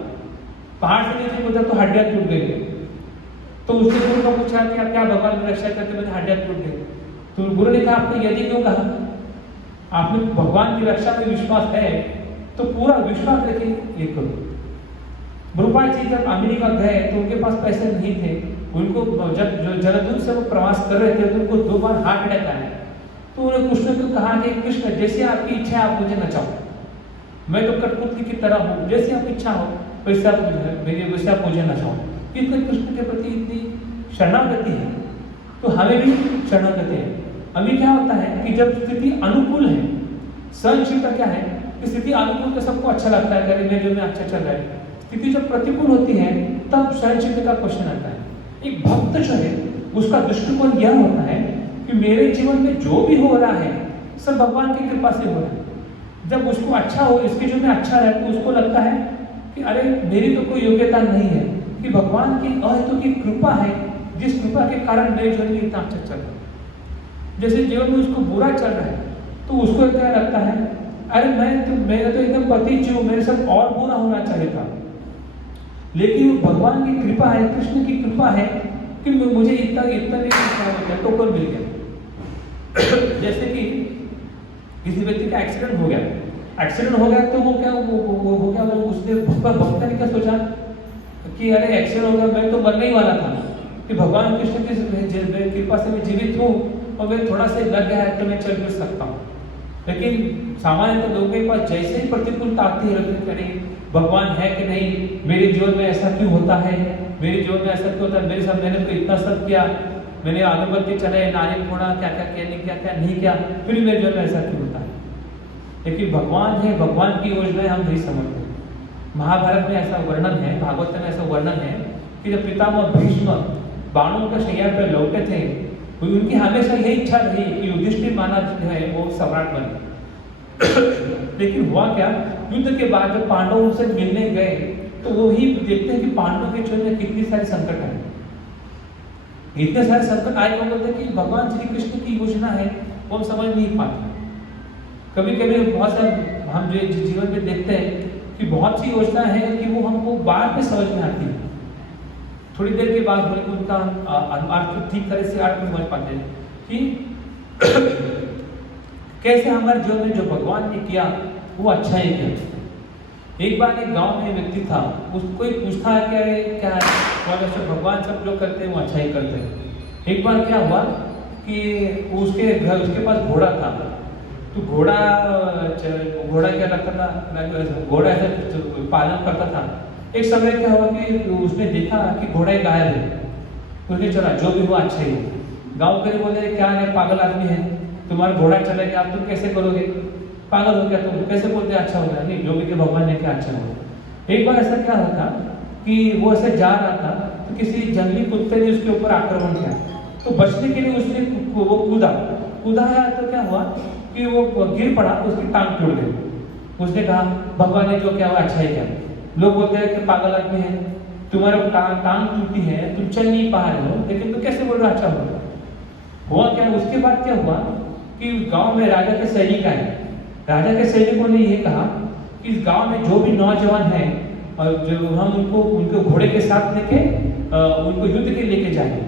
पहाड़ से नीचे कूदा तो हड्डियां टूट गई। तो उसने गुरु को पूछा कि क्या भगवान की रक्षा करते, मेरी हड्डियां टूट गई। तो गुरु ने कहा आपने यदि क्यों कहा, आपने भगवान की रक्षा में विश्वास है तो पूरा विश्वास लेके ये करो। गुरुपाल जी जब अमेरिका गए तो उनके पास पैसे नहीं थे। उनको जब जलदूत से वो प्रवास कर रहे थे तो उनको 2 बार हार्ट अटैक आया। तो उन्होंने कृष्ण को कहा कि कृष्ण जैसे आपकी इच्छा है आप मुझे नचाओ, मैं तो कठपुतली की तरह हूँ, जैसी आपकी इच्छा हो वैसे आप मुझे नचाओ। इतने कृष्ण के प्रति इतनी शरणागति है, तो हमें भी शरणागति है। अभी क्या होता है कि जब स्थिति अनुकूल है, सहनशीलता क्या है कि स्थिति अनुकूल तो सबको अच्छा लगता है, मेरे जीवन में अच्छा चल रहा है। स्थिति जब प्रतिकूल होती है तब सहनशीलता का क्वेश्चन आता है। एक भक्त जो है उसका दृष्टिकोण यह होता है कि मेरे जीवन में जो भी हो रहा है सब भगवान की कृपा से हो रहा है। जब उसको अच्छा हो, इसके जीवन में अच्छा रहे, तो उसको लगता है कि अरे मेरी तो कोई योग्यता नहीं है, कि भगवान की अहेतुकी कृपा है, जिस कृपा के कारण मेरे जीवन में इतना अच्छा चल रहा है। जैसे जीवन में उसको बुरा चल रहा है तो उसको क्या लगता है, अरे मेरा तो एकदम पति हूँ, मेरे साथ और बुरा होना चाहिए था। लेकिन भगवान की कृपा है, कृष्ण की कृपा है कि मुझे इतना टोकन मिल गया। जैसे कि किसी व्यक्ति का एक्सीडेंट हो गया तो वो क्या वो हो गया, वो उसने भक्त ने क्या सोचा कि अरे एक्सीडेंट हो गया, मैं तो मरने ही वाला था, कि भगवान कृष्ण की कृपा से मैं जीवित हूँ और मैं थोड़ा सा लग गया है तो मैं चल फिर सकता हूँ। लेकिन सामान्यतः लोगों के पास जैसे ही प्रतिकूलता आती है, लगता है भगवान है कि नहीं, मेरे जीवन में ऐसा क्यों होता है, मेरे जीवन में ऐसा क्यों होता है, मेरे साथ मैंने तो इतना सब किया, मैंने अगरबत्ती चलाए, नारियल फोड़ा, क्या क्या नहीं किया, फिर मेरे जीवन में ऐसा क्यों होता है। लेकिन भगवान है, भगवान की योजना हम नहीं समझते। महाभारत में ऐसा वर्णन है, भागवत में ऐसा वर्णन है कि जब पितामह भीष्म बाणों का शैया पर लौटे थे, उनकी हमेशा यही इच्छा रही कि युधिष्ठिर महाराज जो है वो सम्राट बने। लेकिन हुआ क्या, युद्ध के बाद जब पांडव उनसे मिलने गए तो वो ही देखते हैं कि पांडवों के जीवन में कितनी सारी संकट आए। इतने सारे संकट आए तो बोलते हैं कि भगवान श्री कृष्ण की योजना है वो हम समझ नहीं पाते। कभी कभी बहुत सारे हम जो जीवन में देखते हैं कि बहुत सी योजना है कि वो हमको बाद में समझ में आती है, थोड़ी देर के बाद बोले उनका अर्थ ठीक तरह से अर्थ समझ पाते हैं कि कैसे हमारे जीवन में जो भगवान ने किया वो अच्छा ही किया। एक बार एक गांव में व्यक्ति था, उसको ही पूछता है कि अरे क्या है, भगवान सब जो करते हैं वो अच्छा ही करते हैं। एक बार क्या हुआ कि उसके पास घोड़ा था, तो घोड़ा क्या लगता था, घोड़ा ऐसा पालन करता था। एक समय क्या हुआ कि उसने देखा कि घोड़ा गायब है, उसने चला जो भी हुआ अच्छा ही। गाँव के बोले क्या है, पागल आदमी है, तुम्हारा घोड़ा चला गया, अब तुम कैसे करोगे, पागल हो गया तुम, कैसे बोलते अच्छा हो गया, नहीं जो भी भगवान ने क्या अच्छा हो। एक बार ऐसा क्या होता कि वो ऐसे जा रहा था तो किसी जंगली कुत्ते ने उसके ऊपर आक्रमण किया, तो बचने के लिए उसने वो कूदा है, तो क्या हुआ कि वो गिर पड़ा, उसकी टांग टूट गई। उसने कहा भगवान ने जो क्या हुआ अच्छा ही किया। लोग बोलते हैं कि पागल आदमी है, तुम्हारा टांग टूटी है, तुम चल नहीं पा रहे हो, लेकिन तुम कैसे बोल रहे हो अच्छा हुआ क्या। उसके बाद क्या हुआ कि गांव में राजा के सैनिक आए। राजा के सैनिकों ने ये कहा कि इस गांव में जो भी नौजवान हैं और जो हम उनको घोड़े के साथ लेके उनको युद्ध के लेके जाएंगे।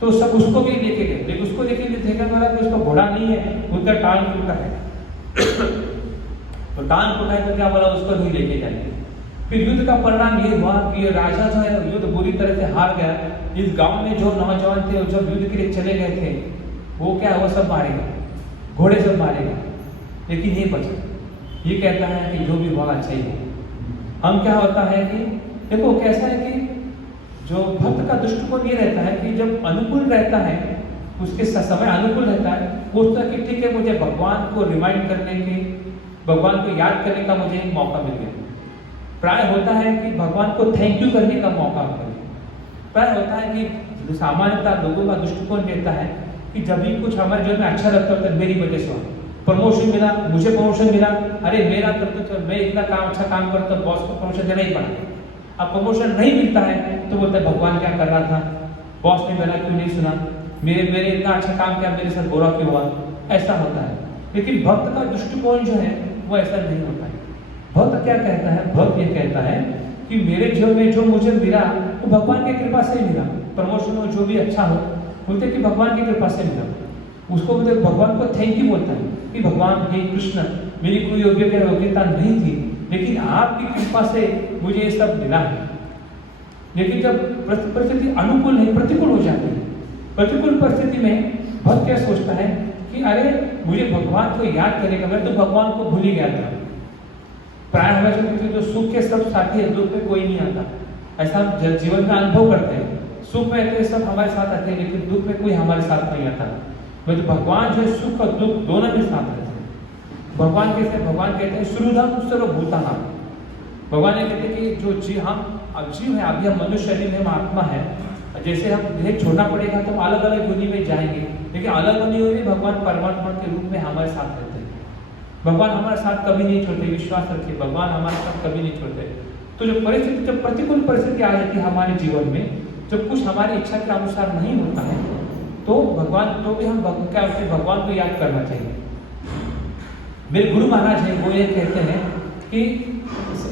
तो सब उसको भी लेके गए, लेकिन उसको लेके देखा गया कि उसका घोड़ा नहीं है, उसका टांग टूटा है। तो टांग टूटा है तो क्या बोला, उसको नहीं लेके जाएंगे। फिर युद्ध का परिणाम ये हुआ कि राजा जो है युद्ध बुरी तरह से हार गया। इस गांव में जो नौजवान थे जब युद्ध के लिए चले गए थे, वो क्या वो सब मारे गए, घोड़े सब मारे गए, लेकिन ये बचा। ये कहता है कि जो भी हुआ अच्छा ही है। हम क्या होता है कि देखो कैसा है कि जो भक्त का दृष्टिकोण ये रहता है कि जब अनुकूल रहता है, उसके समय अनुकूल रहता है, वो सोचता है कि ठीक है मुझे भगवान को रिमाइंड करने के, भगवान को याद करने का मुझे एक मौका मिल गया। प्राय होता है कि भगवान को थैंक यू करने का मौका मिले। प्राय होता है कि सामान्यतः लोगों का दृष्टिकोण रहता है कि जब भी कुछ हमारे जीवन में अच्छा लगता है तो मेरी वजह से हुआ, प्रमोशन मिला, मुझे प्रमोशन मिला, अरे मेरा तो मैं इतना अच्छा काम करता हूँ, बॉस को प्रमोशन देना ही पड़ा। अब प्रमोशन नहीं मिलता है तो बोलते भगवान क्या कर रहा था, बॉस ने मेरा क्यों नहीं सुना, मेरे इतना अच्छा काम किया, मेरे साथ बुरा क्यों हुआ, ऐसा होता है। लेकिन भक्त का दृष्टिकोण जो है वो ऐसा नहीं होता है। भक्त क्या कहता है, भक्त ये कहता है कि मेरे जीवन में जो मुझे मिला वो भगवान की कृपा से मिला, प्रमोशन हो जो भी अच्छा हो, बोलते कि भगवान की कृपा से मिला। उसको बोलते भगवान को थैंक यू बोलता है कि भगवान हे कृष्ण, मेरी कोई योग्यता नहीं थी, लेकिन आपकी कृपा से मुझे ये सब मिला है। लेकिन जब परिस्थिति अनुकूल नहीं प्रतिकूल हो जाती है, प्रतिकूल परिस्थिति में भक्त क्या सोचता है कि अरे मुझे भगवान को याद करेगा, मैं तो भगवान को भूल ही गया था। प्राय हमें जो सुख के सब साथी है, दुख में कोई नहीं आता, ऐसा हम जीवन में अनुभव करते हैं। सुख में तो सब हमारे साथ आते हैं, लेकिन दुख में कोई हमारे साथ नहीं आता। तो भगवान जो है सुख और दुख दोनों में साथ रहते हैं। भगवान कहते हैं सुहृदं सर्वभूतानां। भगवान ये कहते हैं कि जो जीव है, अभी हम मनुष्य शरीर में हम आत्मा है, जैसे हम देह छोड़ना पड़ेगा तो हम अलग अलग योनि में जाएंगे, लेकिन अलग अलग योनि भगवान परमात्मा के रूप में हमारे साथ रहते हैं। भगवान हमारे साथ कभी नहीं छोड़ते, विश्वास रखिए भगवान हमारे साथ कभी नहीं छोड़ते। तो जब प्रतिकूल परिस्थिति आ जाती है हमारे जीवन में, जब कुछ हमारी इच्छा के अनुसार नहीं होता है, तो भी हम भगवान को याद करना चाहिए। मेरे गुरु महाराज है वो ये कहते हैं कि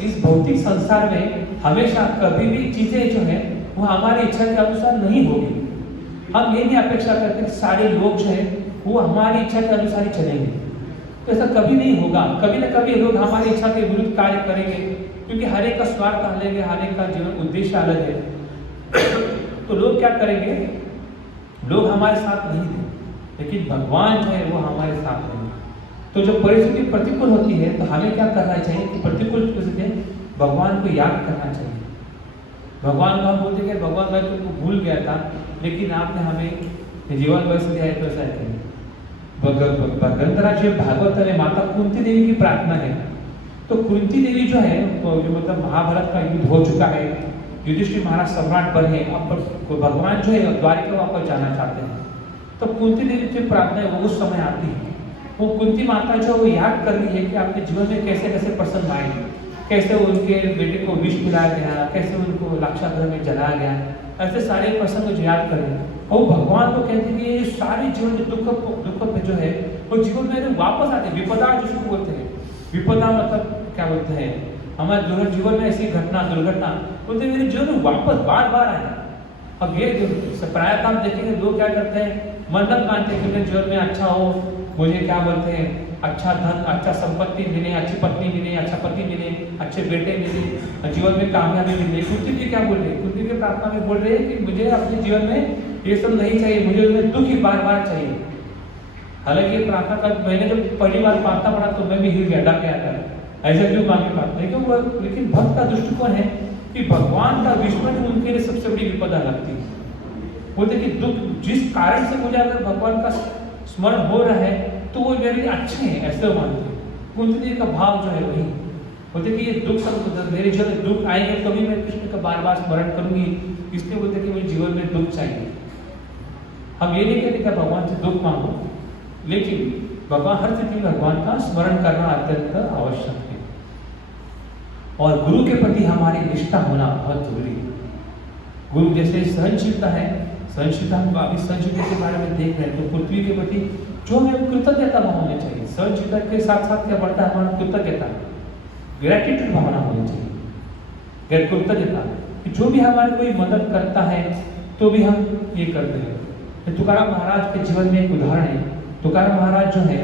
इस भौतिक संसार में हमेशा कभी भी चीजें जो है वो हमारी इच्छा के अनुसार नहीं होगी। हम ये नहीं अपेक्षा करते कि सारे लोग जो है वो हमारी इच्छा के अनुसार ही चलेंगे, तो ऐसा कभी नहीं होगा। कभी ना कभी लोग हमारी इच्छा के विरुद्ध कार्य करेंगे, क्योंकि हर एक का स्वार्थ अलग है, हर एक का जीवन उद्देश्य अलग है। तो लोग क्या करेंगे, लोग हमारे साथ नहीं थे, लेकिन भगवान जो है वो हमारे साथ है। तो जब परिस्थिति प्रतिकूल होती है तो हमें क्या करना चाहिए कि प्रतिकूल परिस्थिति भगवान को याद करना चाहिए। भगवान को हम बोलते हैं भगवान मैं तुमको भूल गया था, लेकिन आपने हमें जीवन वैसे दिया है, तो ऐसा है। ग्रंथराज भागवत में माता कुंती देवी की प्रार्थना है। तो कुंती देवी जो है जो मतलब महाभारत का युद्ध हो चुका है, युधिष्ठिर महाराज सम्राट बने, अब भगवान जो है द्वारिका वापस जाना चाहते हैं। तो कुंती देवी की प्रार्थना वो उस समय आती है वो कुंती माता जो वो याद कर रही है कि अपने जीवन में कैसे कैसे प्रसंग आए, कैसे उनके बेटे को विष पिलाया गया, कैसे उनको लाक्षागृह में जलाया गया, ऐसे सारे प्रसंग जो याद कर रहे हैं। और भगवान को कहते हैं कि ये सारे जीवन जो दुख में जो है वो जीवन में वापस आते हैं। विपदा जिसको बोलते हैं, विपदा मतलब क्या बोलते हैं, हमारे जीवन में ऐसी घटना दुर्घटना बोलते मेरे जीवन में वापस बार बार आए। अब ये जो प्रायः आप देखेंगे लोग क्या करते हैं, मन्नत मानते हैं कि मेरे जीवन में अच्छा हो, मुझे क्या बोलते हैं अच्छा धन अच्छा संपत्ति मिले, अच्छी पत्नी मिले, अच्छा पति मिले, अच्छे बेटे मिले, जीवन में कामयाबी मिले। कुंती जी क्या बोल रहे हैं, कुंती जी प्रार्थना में बोल रहे हैं कि मुझे अपने जीवन में ये सब नहीं चाहिए, मुझे उसमें दुख ही बार बार चाहिए। हालांकि ये प्रार्थना का मैंने जब पहली बार प्रार्थना पढ़ा तो मैं भी हिल गया, डर गया था ऐसा क्यों मांगे प्रार्थना, क्यों? लेकिन भक्त का दृष्टिकोण है कि भगवान का विस्मरण उनके लिए सबसे बड़ी विपदा लगती है। बोलते कि दुख जिस कारण से मुझे अगर भगवान का स्मरण हो रहा है तो वो मेरे लिए अच्छे हैं, ऐसे मानते हैं। कुंती जी का भाव जो है वही बोलते कि ये दुख सब मेरे जीवन में दुख आएंगे कभी मैं कृष्ण का बार बार स्मरण करूंगी, इसलिए बोलते कि मुझे जीवन में दुख चाहिए। हम ये नहीं कहते कि भगवान से दुख मांगो, लेकिन भगवान हर स्थिति में भगवान का स्मरण करना अत्यंत आवश्यक है। और गुरु के प्रति हमारी निष्ठा होना बहुत जरूरी है। गुरु जैसे सहनशीलता है, सहनशीलता हम अभी सहनशीलता के बारे में देख रहे हैं, तो पृथ्वी के प्रति जो हमें कृतज्ञता होनी चाहिए। सहनशीलता के साथ साथ क्या बढ़ता है हमारा कृतज्ञता, ग्रेटिट्यूड भावना होनी चाहिए, कृतज्ञता कि जो भी हमारी कोई मदद करता है तो भी हम ये करते हैं। तुकाराम महाराज के जीवन में एक उदाहरण है। तुकाराम महाराज जो है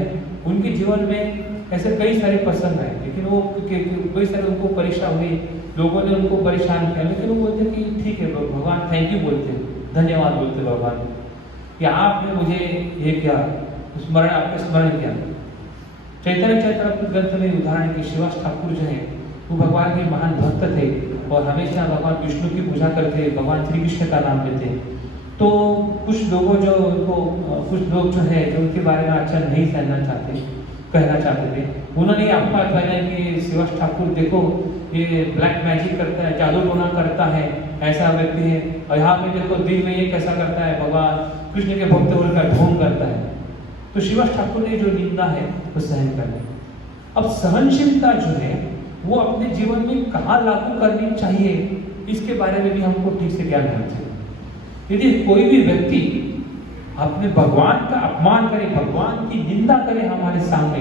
उनके जीवन में ऐसे कई सारे प्रसंग आए, लेकिन वो कई सारे उनको परीक्षा हुई, लोगों ने उनको परेशान किया, लेकिन वो बोलते कि ठीक है भगवान थैंक यू बोलते, धन्यवाद बोलते भगवान कि आपने मुझे ये किया, स्मरण आपके स्मरण किया। चैतन्य चैतन्य ग्रंथ में उदाहरण कि श्रीवास ठाकुर जो है वो भगवान के महान भक्त थे और हमेशा भगवान विष्णु की पूजा करते, भगवान श्री कृष्ण का नाम लेते। तो कुछ लोगों जो उनको कुछ लोग जो है जो उनके बारे में अच्छा नहीं कहना चाहते थे, उन्होंने अफवाह फैलाई कि श्रीवास ठाकुर देखो ये ब्लैक मैजिक करता है, जादू टोना करता है, ऐसा व्यक्ति है, और यहाँ पे देखो दिन में ये कैसा करता है, भगवान कृष्ण के भक्त होने का ढोंग करता है। तो श्रीवास ठाकुर ने जो निंदा है वो सहन करनी। अब सहनशीलता जो है वो अपने जीवन में कहाँ लागू करनी चाहिए, इसके बारे में भी हमको ठीक से ज्ञान होना चाहिए। यदि कोई भी व्यक्ति अपने भगवान का अपमान करे, भगवान की निंदा करे हमारे सामने,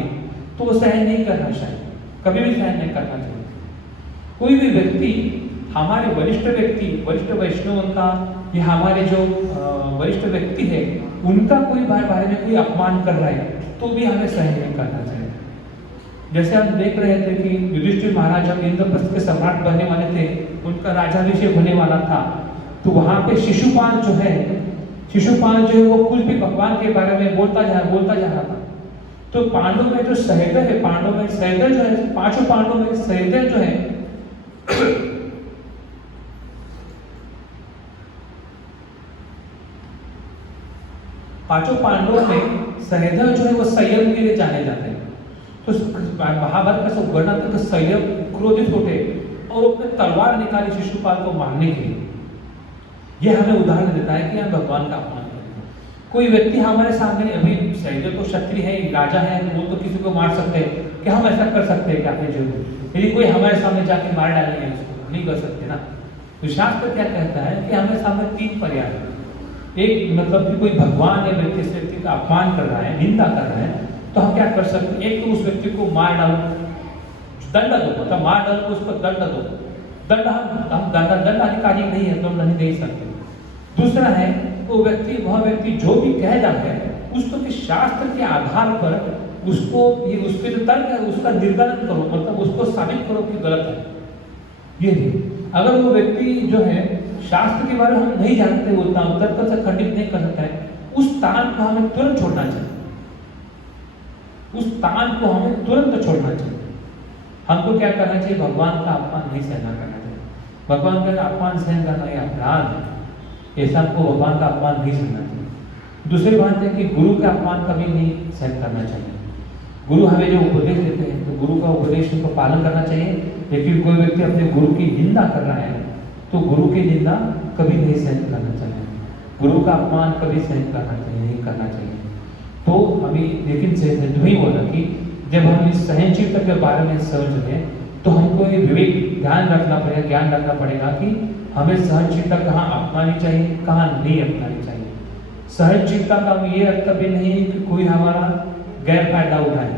तो वो सहन नहीं करना चाहिए, कभी भी सहन नहीं करना चाहिए। कोई भी व्यक्ति हमारे वरिष्ठ व्यक्ति, वरिष्ठ वैष्णव का या हमारे जो वरिष्ठ व्यक्ति है उनका कोई बारे में कोई अपमान कर रहा है तो भी हमें सहन नहीं करना चाहिए। जैसे हम देख रहे थे कि युधिष्ठिर महाराज जब इंद्रप्रस्थ के सम्राट बनने वाले थे, उनका राजाभिषेक होने वाला था, तो वहां पे शिशुपाल जो है वो कुछ भी भगवान के बारे में बोलता जा रहा था। तो पांडव में जो सहदेव है, पांडव में सहदेव जो है, पांचों पांडव में सहदेव जो है पांचों पांडवों में सहदेव जो है वो संयम के लिए जाने जाते हैं। तो महाभारत का सब वर्णन तक संयम क्रोधित होते और अपने तलवार निकाली शिशुपाल को मारने के लिए। यह हमें उदाहरण देता है कि हम भगवान का अपमान करें। कोई व्यक्ति हमारे सामने, अभी सहदेव तो क्षत्रिय है, राजा है, वो तो किसी को मार सकते हैं, क्या हम ऐसा कर सकते हैं क्या अपने जीवन में? यदि कोई हमारे सामने जाके मार डालेंगे उसको नहीं कर सकते ना। तो शास्त्र क्या कहता है कि हमें सामने तीन पर्याय है। एक मतलब कि कोई भगवान या व्यक्ति का अपमान कर रहा है, निंदा कर रहा है, तो हम क्या कर सकते हैं? एक तो उस व्यक्ति को मार डालो, दंड दो, मतलब मार डालो उसको दंड दो। दंड हम दंड अधिकारी नहीं है तो हम नहीं दे सकते। दूसरा है वो व्यक्ति जो भी कह जाता है उसको कि शास्त्र के आधार पर उसको ये उसके जो तर्क है उसका निर्धारण करो, मतलब उसको साबित करो कि गलत है। ये नहीं, अगर वो व्यक्ति जो है शास्त्र के बारे में हम नहीं जानते, वो तर्क से खंडित नहीं कर सकता है, उस स्थान को हमें तुरंत छोड़ना चाहिए, उस स्थान को हमें तुरंत छोड़ना चाहिए। हमको क्या करना चाहिए? भगवान का अपमान नहीं सहना करना चाहिए। भगवान का अपमान सहन करना यह अपराध है, ऐसा हमको भगवान का अपमान नहीं सहना चाहिए। दूसरी बात है कि गुरु का अपमान कभी नहीं सहन करना चाहिए। गुरु हमें जो उपदेश देते हैं तो गुरु का उपदेश को पालन करना चाहिए, लेकिन कोई व्यक्ति अपने गुरु की निंदा कर रहा है तो गुरु की निंदा कभी नहीं सहन करना चाहिए, गुरु का अपमान कभी सहन करना चाहिए नहीं करना चाहिए। तो हमें लेकिन वही बोला कि जब हम इस सहनशीलता के बारे में समझ रहे हैं तो हमको ये विवेक ध्यान रखना पड़ेगा, ज्ञान रखना पड़ेगा कि हमें सहनशीलता कहाँ अपनानी चाहिए, कहाँ नहीं अपनानी चाहिए। सहनशीलता का ये अर्थ भी नहीं है कि कोई हमारा गैर फायदा उठाए।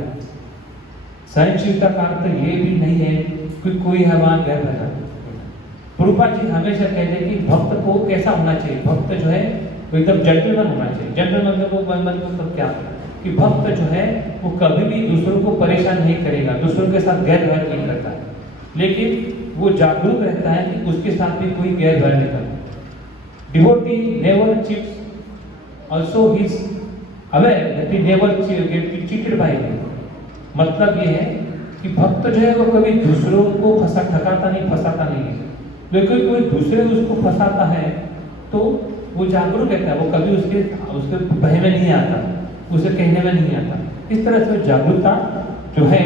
सहनशीलता का अर्थ ये भी नहीं है कि कोई हमारा गैर फायदा। प्रभुपाद जी हमेशा कहते हैं कि भक्त को कैसा होना चाहिए। भक्त जो है वो एकदम जेंटलमैन होना चाहिए। जेंटलमैन मतलब क्या, कि भक्त जो है वो कभी भी दूसरों को परेशान नहीं करेगा, दूसरों के साथ गैर व्यवहार नहीं करता है, लेकिन वो जागरूक रहता है कि उसके साथ भी कोई गैर व्यवहार नहीं करता। Devotee never cheats, also he is aware that he never get cheated by him। मतलब ये है कि भक्त जो है वो कभी दूसरों को ठकाता नहीं है। लेकिन कोई दूसरे उसको फंसाता है तो वो जागरूक रहता है, वो कभी उसके बह में नहीं आता, उसे कहने में नहीं आता। इस तरह से जागरूकता जो है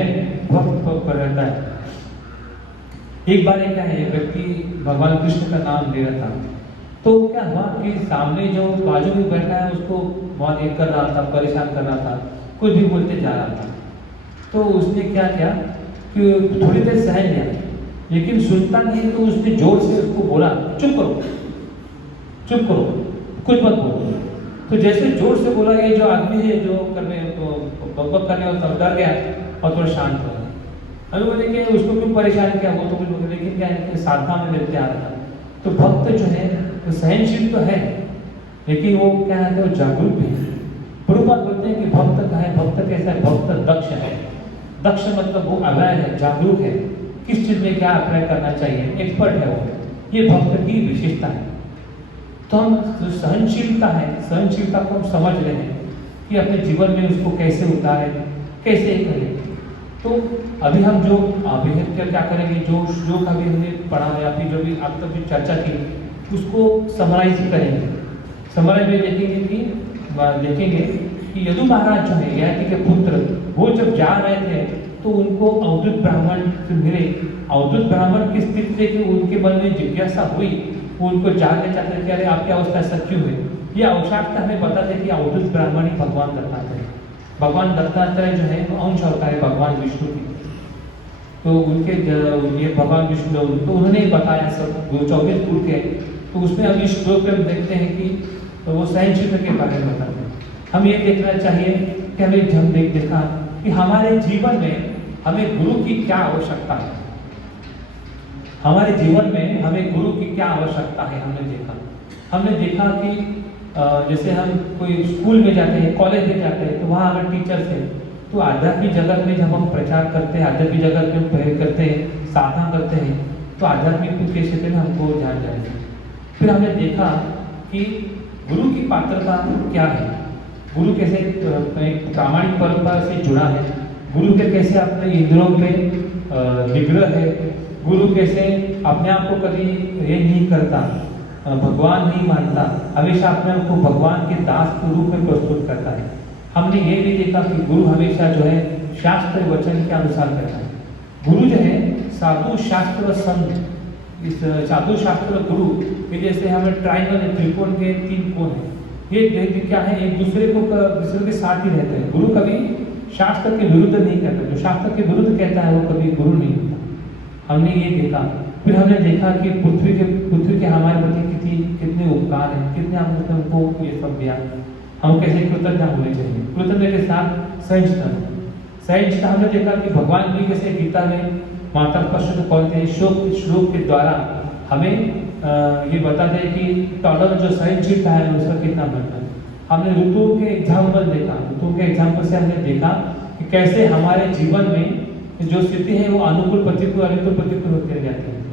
भक्त पर रहता है। एक बार क्या है, एक व्यक्ति भगवान कृष्ण का नाम ले रहा था, तो क्या हुआ कि सामने जो बाजू में बैठा है उसको बहुत एक कर रहा था, परेशान कर रहा था, कुछ भी बोलते जा रहा था। तो उसने क्या किया कि थोड़ी देर सहन लिया, लेकिन सुनता नहीं तो उसने जोर से उसको बोला, चुप करो, कुछ मत बोलो। तो जैसे जोर से बोला, ये जो आदमी है जो बकबक करने वाला डर गया और थोड़ा शांत हो गया। अभी बोले कि उसको क्यों परेशान किया, वो तो कुछ बोले, लेकिन क्या है साधना में लेते आ रहा था। तो भक्त जो है वो सहनशील तो है, लेकिन वो क्या है वो जागरूक भी है। प्रभुपाद बोलते हैं कि भक्त का है, भक्त कैसा है, भक्त दक्ष है। दक्ष मतलब वो अवेयर है, जागरूक है, किस चीज में क्या अप्लाई करना चाहिए, एक्सपर्ट है वो। ये भक्त की विशेषता है। तो हम जो सहनशीलता है, सहनशीलता को हम समझ रहे हैं कि अपने जीवन में उसको कैसे उतारें, कैसे करें। तो अभी हम जो क्या करेंगे, जो श्लोक अभी हमने पढ़ा या फिर जो भी अब तक चर्चा की उसको समराइज करेंगे। समराइज में देखेंगे कि यदु महाराज जो है ययाति के पुत्र, वो जब जा रहे थे तो उनको अवधूत ब्राह्मण से मिले। अवधूत ब्राह्मण की स्थिति देखी, उनके मन में जिज्ञासा हुई, वो उनको जानना चाहते थे, अरे आपकी अवस्था ऐसा क्यों है। ये आवश्यकता हमें बताते कि अवधूत ब्राह्मण ही भगवान दत्तात्रेय। भगवान दत्तात्रेय जो है वो अंश होता है भगवान विष्णु की। तो उनके ये भगवान विष्णु तो उन्होंने बताया सब 24 कुल के। तो उसमें अभी श्लोक में हम देखते हैं कि तो वो सहनशीलता के बारे में बताते हैं। हम ये देखना चाहिए कि हमें जब देखा कि हमारे जीवन में हमें गुरु की क्या आवश्यकता है। हमारे जीवन में हमें गुरु की क्या आवश्यकता है, हमने देखा कि जैसे हम कोई स्कूल में जाते हैं, कॉलेज में जाते हैं, तो वहाँ अगर टीचर्स हैं तो आध्यात्मिक जगत में जब हम प्रचार करते हैं, आध्यात्मिक जगत में प्रेयर करते हैं, साधना करते हैं, तो आध्यात्मिक के क्षेत्र में हमको ध्यान जाएंगे। फिर हमने देखा कि गुरु की पात्रता क्या है, गुरु कैसे एक प्रामाणिक परंपरा से जुड़ा है, गुरु के कैसे अपने इंद्रियों पे निग्रह है, गुरु कैसे अपने आप को कभी ये नहीं करता, भगवान नहीं मानता, हमेशा अपने आप को भगवान के दास के रूप में प्रस्तुत करता है। हमने ये भी देखा कि गुरु हमेशा जो है शास्त्र वचन के अनुसार करता है। गुरु जो है साधु शास्त्र संत, इस साधु शास्त्र गुरु के जैसे हमें ट्राइंगल है, त्रिकोण के 3 कोण है, ये क्या है एक दूसरे के साथ ही रहते हैं। गुरु कभी शास्त्र के विरुद्ध नहीं करता, जो शास्त्र के विरुद्ध कहता है वो कभी गुरु नहीं होता। हमने ये देखा। फिर हमने देखा कि पृथ्वी के हमारे प्रति कितने उपकार हैं, कितने हमको ये सब दिया, हम कैसे कृतज्ञ होने चाहिए। कृतज्ञ के साथ सहिष्णुता हमने देखा कि भगवान भी कैसे गीता में माता स्पर्श कहते हैं श्लोक के द्वारा हमें ये बताते हैं कि टॉलर जो सहनशीलता है उसका कितना महत्व है। हमने ऋतुओं के एग्जाम्पल देखा, ऋतुओं के एग्जाम्पल से हमने देखा कि कैसे हमारे जीवन में जो स्थिति है वो अनुकूल प्रतिकूल प्रतिकूल होते जाते हैं।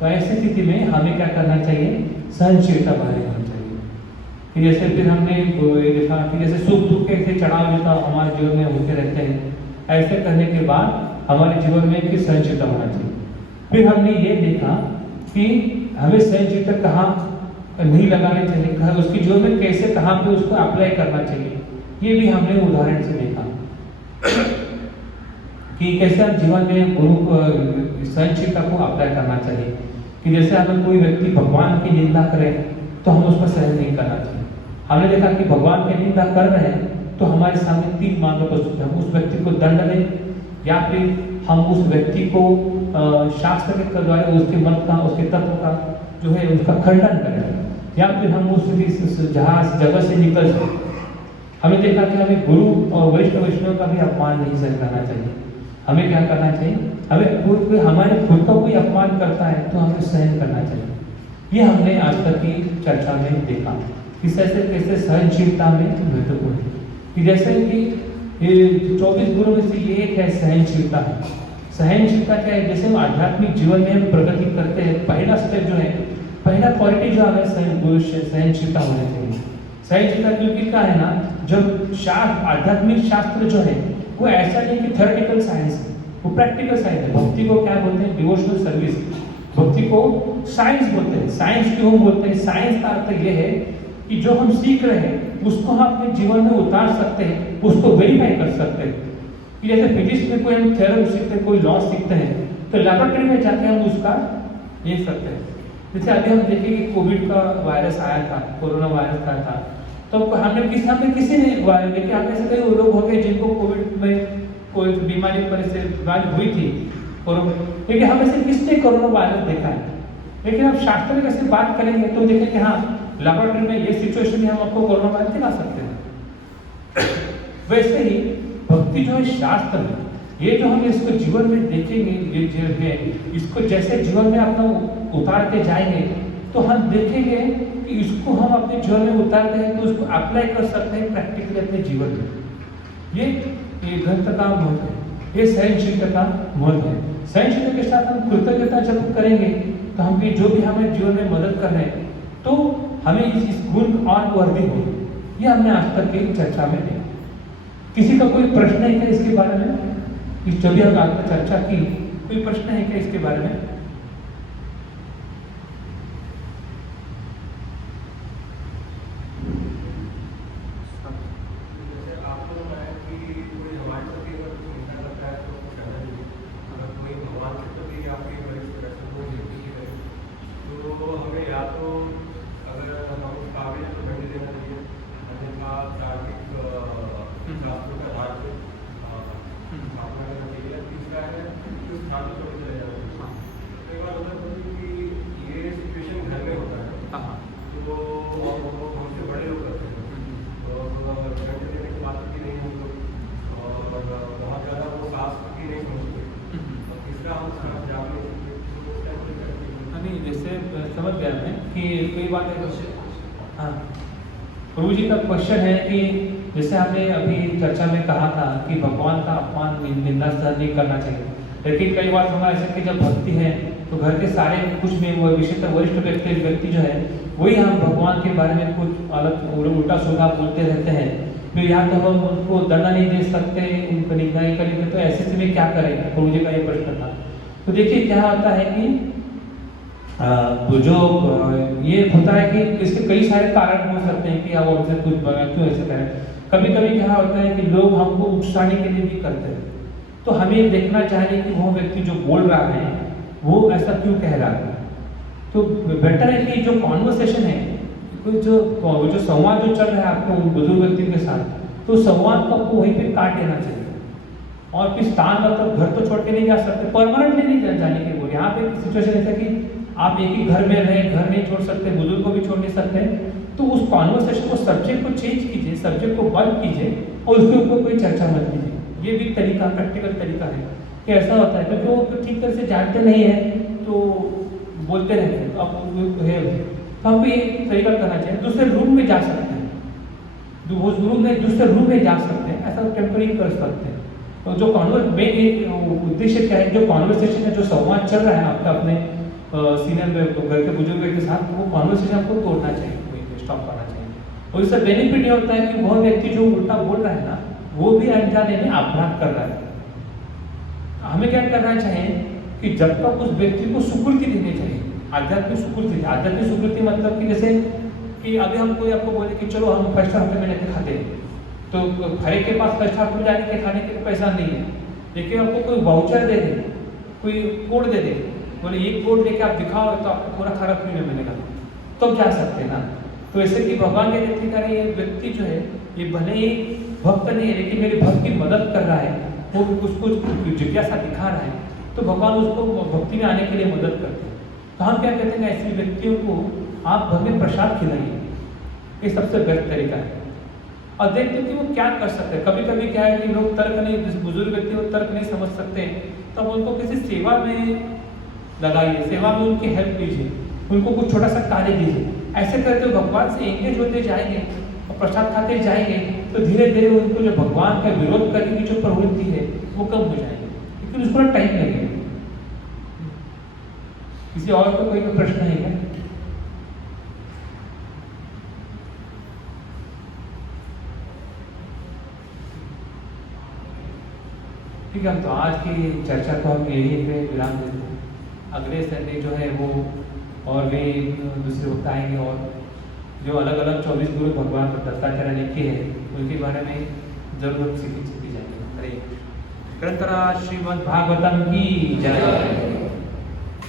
तो ऐसी स्थिति में हमें क्या करना चाहिए, सहनशीलता बने होना चाहिए। कि जैसे फिर हमने ये देखा कि जैसे सुख दुख के चढ़ाव उतार हमारे जीवन में होते रहते हैं, ऐसे करने के बाद हमारे जीवन में किस सहनशीलता होना चाहिए। फिर हमने ये देखा कि हमें सहनशीलता कहाँ नहीं लगानी चाहिए, उसकी जीवन में कैसे कहाँ पे उसको अप्लाई करना चाहिए, ये भी हमने उदाहरण से देखा कि कैसे हम जीवन में गुरु सहनशीलता को अप्लाई करना चाहिए। कि जैसे अगर कोई व्यक्ति भगवान की निंदा करे तो हम उसको सहन नहीं करना चाहिए। हमने देखा कि भगवान की निंदा कर रहे हैं तो हमारे सामने 3 मार्ग प्रस्तुत है। हम उस व्यक्ति को दंड दें, या फिर हम उस व्यक्ति को शास्त्र के द्वारा उसके मत का, उसके तत्व का जो है उसका खंडन करें, या फिर हम उस जहाज जगह से निकल जाए। हमें देखा कि हमें गुरु और वरिष्ठ वैष्णव का भी अपमान नहीं सहन करना चाहिए। हमें क्या करना चाहिए? हमें कोई हमारे खुद का कोई अपमान करता है तो हमें सहन करना चाहिए। ये हमने आज तक की चर्चा में देखा कि कैसे सहनशीलता में महत्वपूर्ण है। कि जैसे कि ये 24 गुणों में से ये एक है सहनशीलता है। सहनशीलता क्या है? जैसे हम आध्यात्मिक जीवन में हम प्रगति करते हैं, पहला स्टेप जो है, पहला क्वालिटी जो हमें सहनशीलता होनी चाहिए। सहनशीलता क्योंकि क्या है ना, जब आध्यात्मिक शास्त्र जो है वो ऐसा नहीं कि थ्योरेटिकल साइंस है, वो प्रैक्टिकल साइंस है। भक्ति को क्या बोलते हैं? Devotional service. भक्ति को साइंस बोलते हैं। साइंस क्यों बोलते हैं? साइंस का अर्थ ये है कि जो हम सीख रहे हैं उसको हम अपने जीवन में उतार सकते हैं, उसको वेरीफाई कर सकते हैं। कि जैसे फिजिक्स में कोई हम थ्योरम सीखते हैं, कोई लॉ सीखते हैं, तो लेबोरेटरी में जाके हम उसका देख सकते हैं। जैसे अभी हम देखें कि कोविड का वायरस आया था, कोरोना वायरस आया था, तो हमने किसी ने देखिए, आप ऐसे कई लोग हो गए जिनको कोविड में कोई बीमारी हुई थी, लेकिन हम ऐसे किसने कोरोना वायरस देखा है? लेकिन अब शास्त्र में कैसे बात करेंगे तो देखें कि हाँ, लेबोरेटरी में ये सिचुएशन में हम आपको कोरोना वायरस दिखा सकते हैं। वैसे ही भक्ति जो है शास्त्र में, ये जो हम इसको जीवन में देखेंगे, ये जो है इसको जैसे जीवन में अपना उतारते जाएंगे तो हम देखेंगे कि इसको हम अपने जीवन में उतारते हैं तो उसको अप्लाई कर सकते हैं प्रैक्टिकली अपने जीवन में। ये ग्रंथ का महत्व है, ये सहनशीलता का महत्व है। सहनशीलता के साथ हम कृतज्ञता जब करेंगे तो हम भी जो भी हमें जीवन में मदद कर रहे हैं तो हमें इस गुण और वर्दी हो। ये हमने आज तक की चर्चा में देखा। किसी का कोई प्रश्न है क्या इसके बारे में? इस जो भी हम आज तक चर्चा की, कोई प्रश्न है क्या इसके बारे में? समझ गया मैं कि कई बात है। हाँ, प्रभु जी का क्वेश्चन है कि जैसे आपने अभी चर्चा में कहा था कि भगवान का अपमान निंदा सहन नहीं करना चाहिए, लेकिन कई बार हमारा ऐसा कि जब भक्ति है तो घर के सारे कुछ में वो विशेषतः वरिष्ठ व्यक्ति जो है वही हम भगवान के बारे में कुछ अलग उल्टा सीधा बोलते रहते हैं। फिर या तो हम उनको दंड नहीं दे सकते, उनको निंदा नहीं करेंगे, तो ऐसे समय क्या करेंगे? प्रभु जी का ये प्रश्न था। तो देखिए क्या होता है कि जो ये होता है कि इसके कई सारे कारण हो सकते हैं कि आप हमसे कुछ क्यों ऐसे करें। कभी कभी क्या होता है कि लोग हमको उकसाने के लिए भी करते हैं, तो हमें देखना चाहिए कि वो व्यक्ति जो बोल रहा है वो ऐसा क्यों कह रहा है। तो बेटर है कि जो कॉन्वर्सेशन है, जो संवाद जो चल रहा है आपको बुजुर्ग व्यक्ति के साथ, तो संवाद को आपको वहीं पे काट देना चाहिए। और फिर स्थान मतलब घर तो छोड़ के नहीं जा सकते, परमानेंटली नहीं जाने के बोल। यहाँ पे सिचुएशन ऐसा कि आप एक ही घर में रहें, घर नहीं छोड़ सकते, बुजुर्ग को भी छोड़ नहीं सकते, तो उस कॉन्वर्सेशन को, सब्जेक्ट को चेंज कीजिए, सब्जेक्ट को बंद कीजिए और उसके ऊपर कोई चर्चा मत कीजिए। ये भी तरीका, प्रैक्टिकल तरीका है कि ऐसा होता है क्योंकि वो ठीक तरह से जानते नहीं है तो बोलते रहते हैं। अब है तो हमको ये तरीका करना चाहिए। दूसरे रूम में जा सकते हैं, दूसरे रूम में जा सकते हैं, ऐसा टेम्पररी कर सकते हैं। तो जो उद्देश्य क्या है, जो कॉन्वर्सेशन है, जो संवाद चल रहा है आपका अपने सीनियर घर के बुजुर्ग के साथ, वो कॉन्वर्सेशन आपको तोड़ना चाहिए, स्टॉप करना चाहिए। और इससे बेनिफिट ये होता है कि वह व्यक्ति जो उल्टा बोल रहा है ना, वो भी अनजाने में अपराध कर रहा है। हमें क्या करना चाहिए कि जब तक उस व्यक्ति को सुकृति देनी चाहिए, आध्यात्मिक सुकृति। आध्यात्मिक सुकृति मतलब कि जैसे कि अभी हम कोई आपको बोले कि चलो हम 5 स्टार होटल में जाके खाते हैं, तो हर एक के पास 5 स्टार होटल जाने के खाने के लिए पैसा नहीं है, लेकिन आपको कोई वाउचर दे दे, कोई कोड दे दे, बोले ये कोड लेके आप दिखाओ तो आपको पूरा खाना फ्री में मिलेगा, तो जा सकते हैं ना। तो ऐसे कि भगवान के देखते ये व्यक्ति जो है, ये भले ही भक्त नहीं है लेकिन मेरे भक्त की मदद कर रहा है, वो उसको जिज्ञासा दिखा रहा है, तो भगवान उसको भक्ति में आने के लिए मदद करते हैं। तो हम क्या कहते हैं, ऐसे व्यक्तियों को आप घर में प्रसाद खिलाइए, ये सबसे बेस्ट तरीका है। और देखते कि वो क्या कर सकते हैं। कभी कभी क्या है कि लोग तर्क नहीं, बुजुर्ग व्यक्ति वो तर्क नहीं समझ सकते, तब उनको किसी सेवा में लगाइए, सेवा में उनकी हेल्प कीजिए, उनको कुछ छोटा सा कार्य दीजिए। ऐसे करते हुए भगवान से एंगेज होते जाएंगे और प्रसाद खाते जाएंगे, तो धीरे धीरे उनको जो भगवान का विरोध करने की जो प्रवृत्ति है वो कम हो जाएगी, लेकिन उसको टाइम लगेगा। किसी और को कोई प्रश्न है क्या? ठीक है, तो आज की चर्चा को हम यही पे विराम देते हैं। अगले संडे जो है वो और भी दूसरे वक्त आएंगे, और जो अलग अलग 24 गुरु भगवान दत्तात्रेय लिखे हैं उनके बारे में जरूर सीखी जाएगी। हरे कृष्ण। श्रीमद् भागवतम की जय।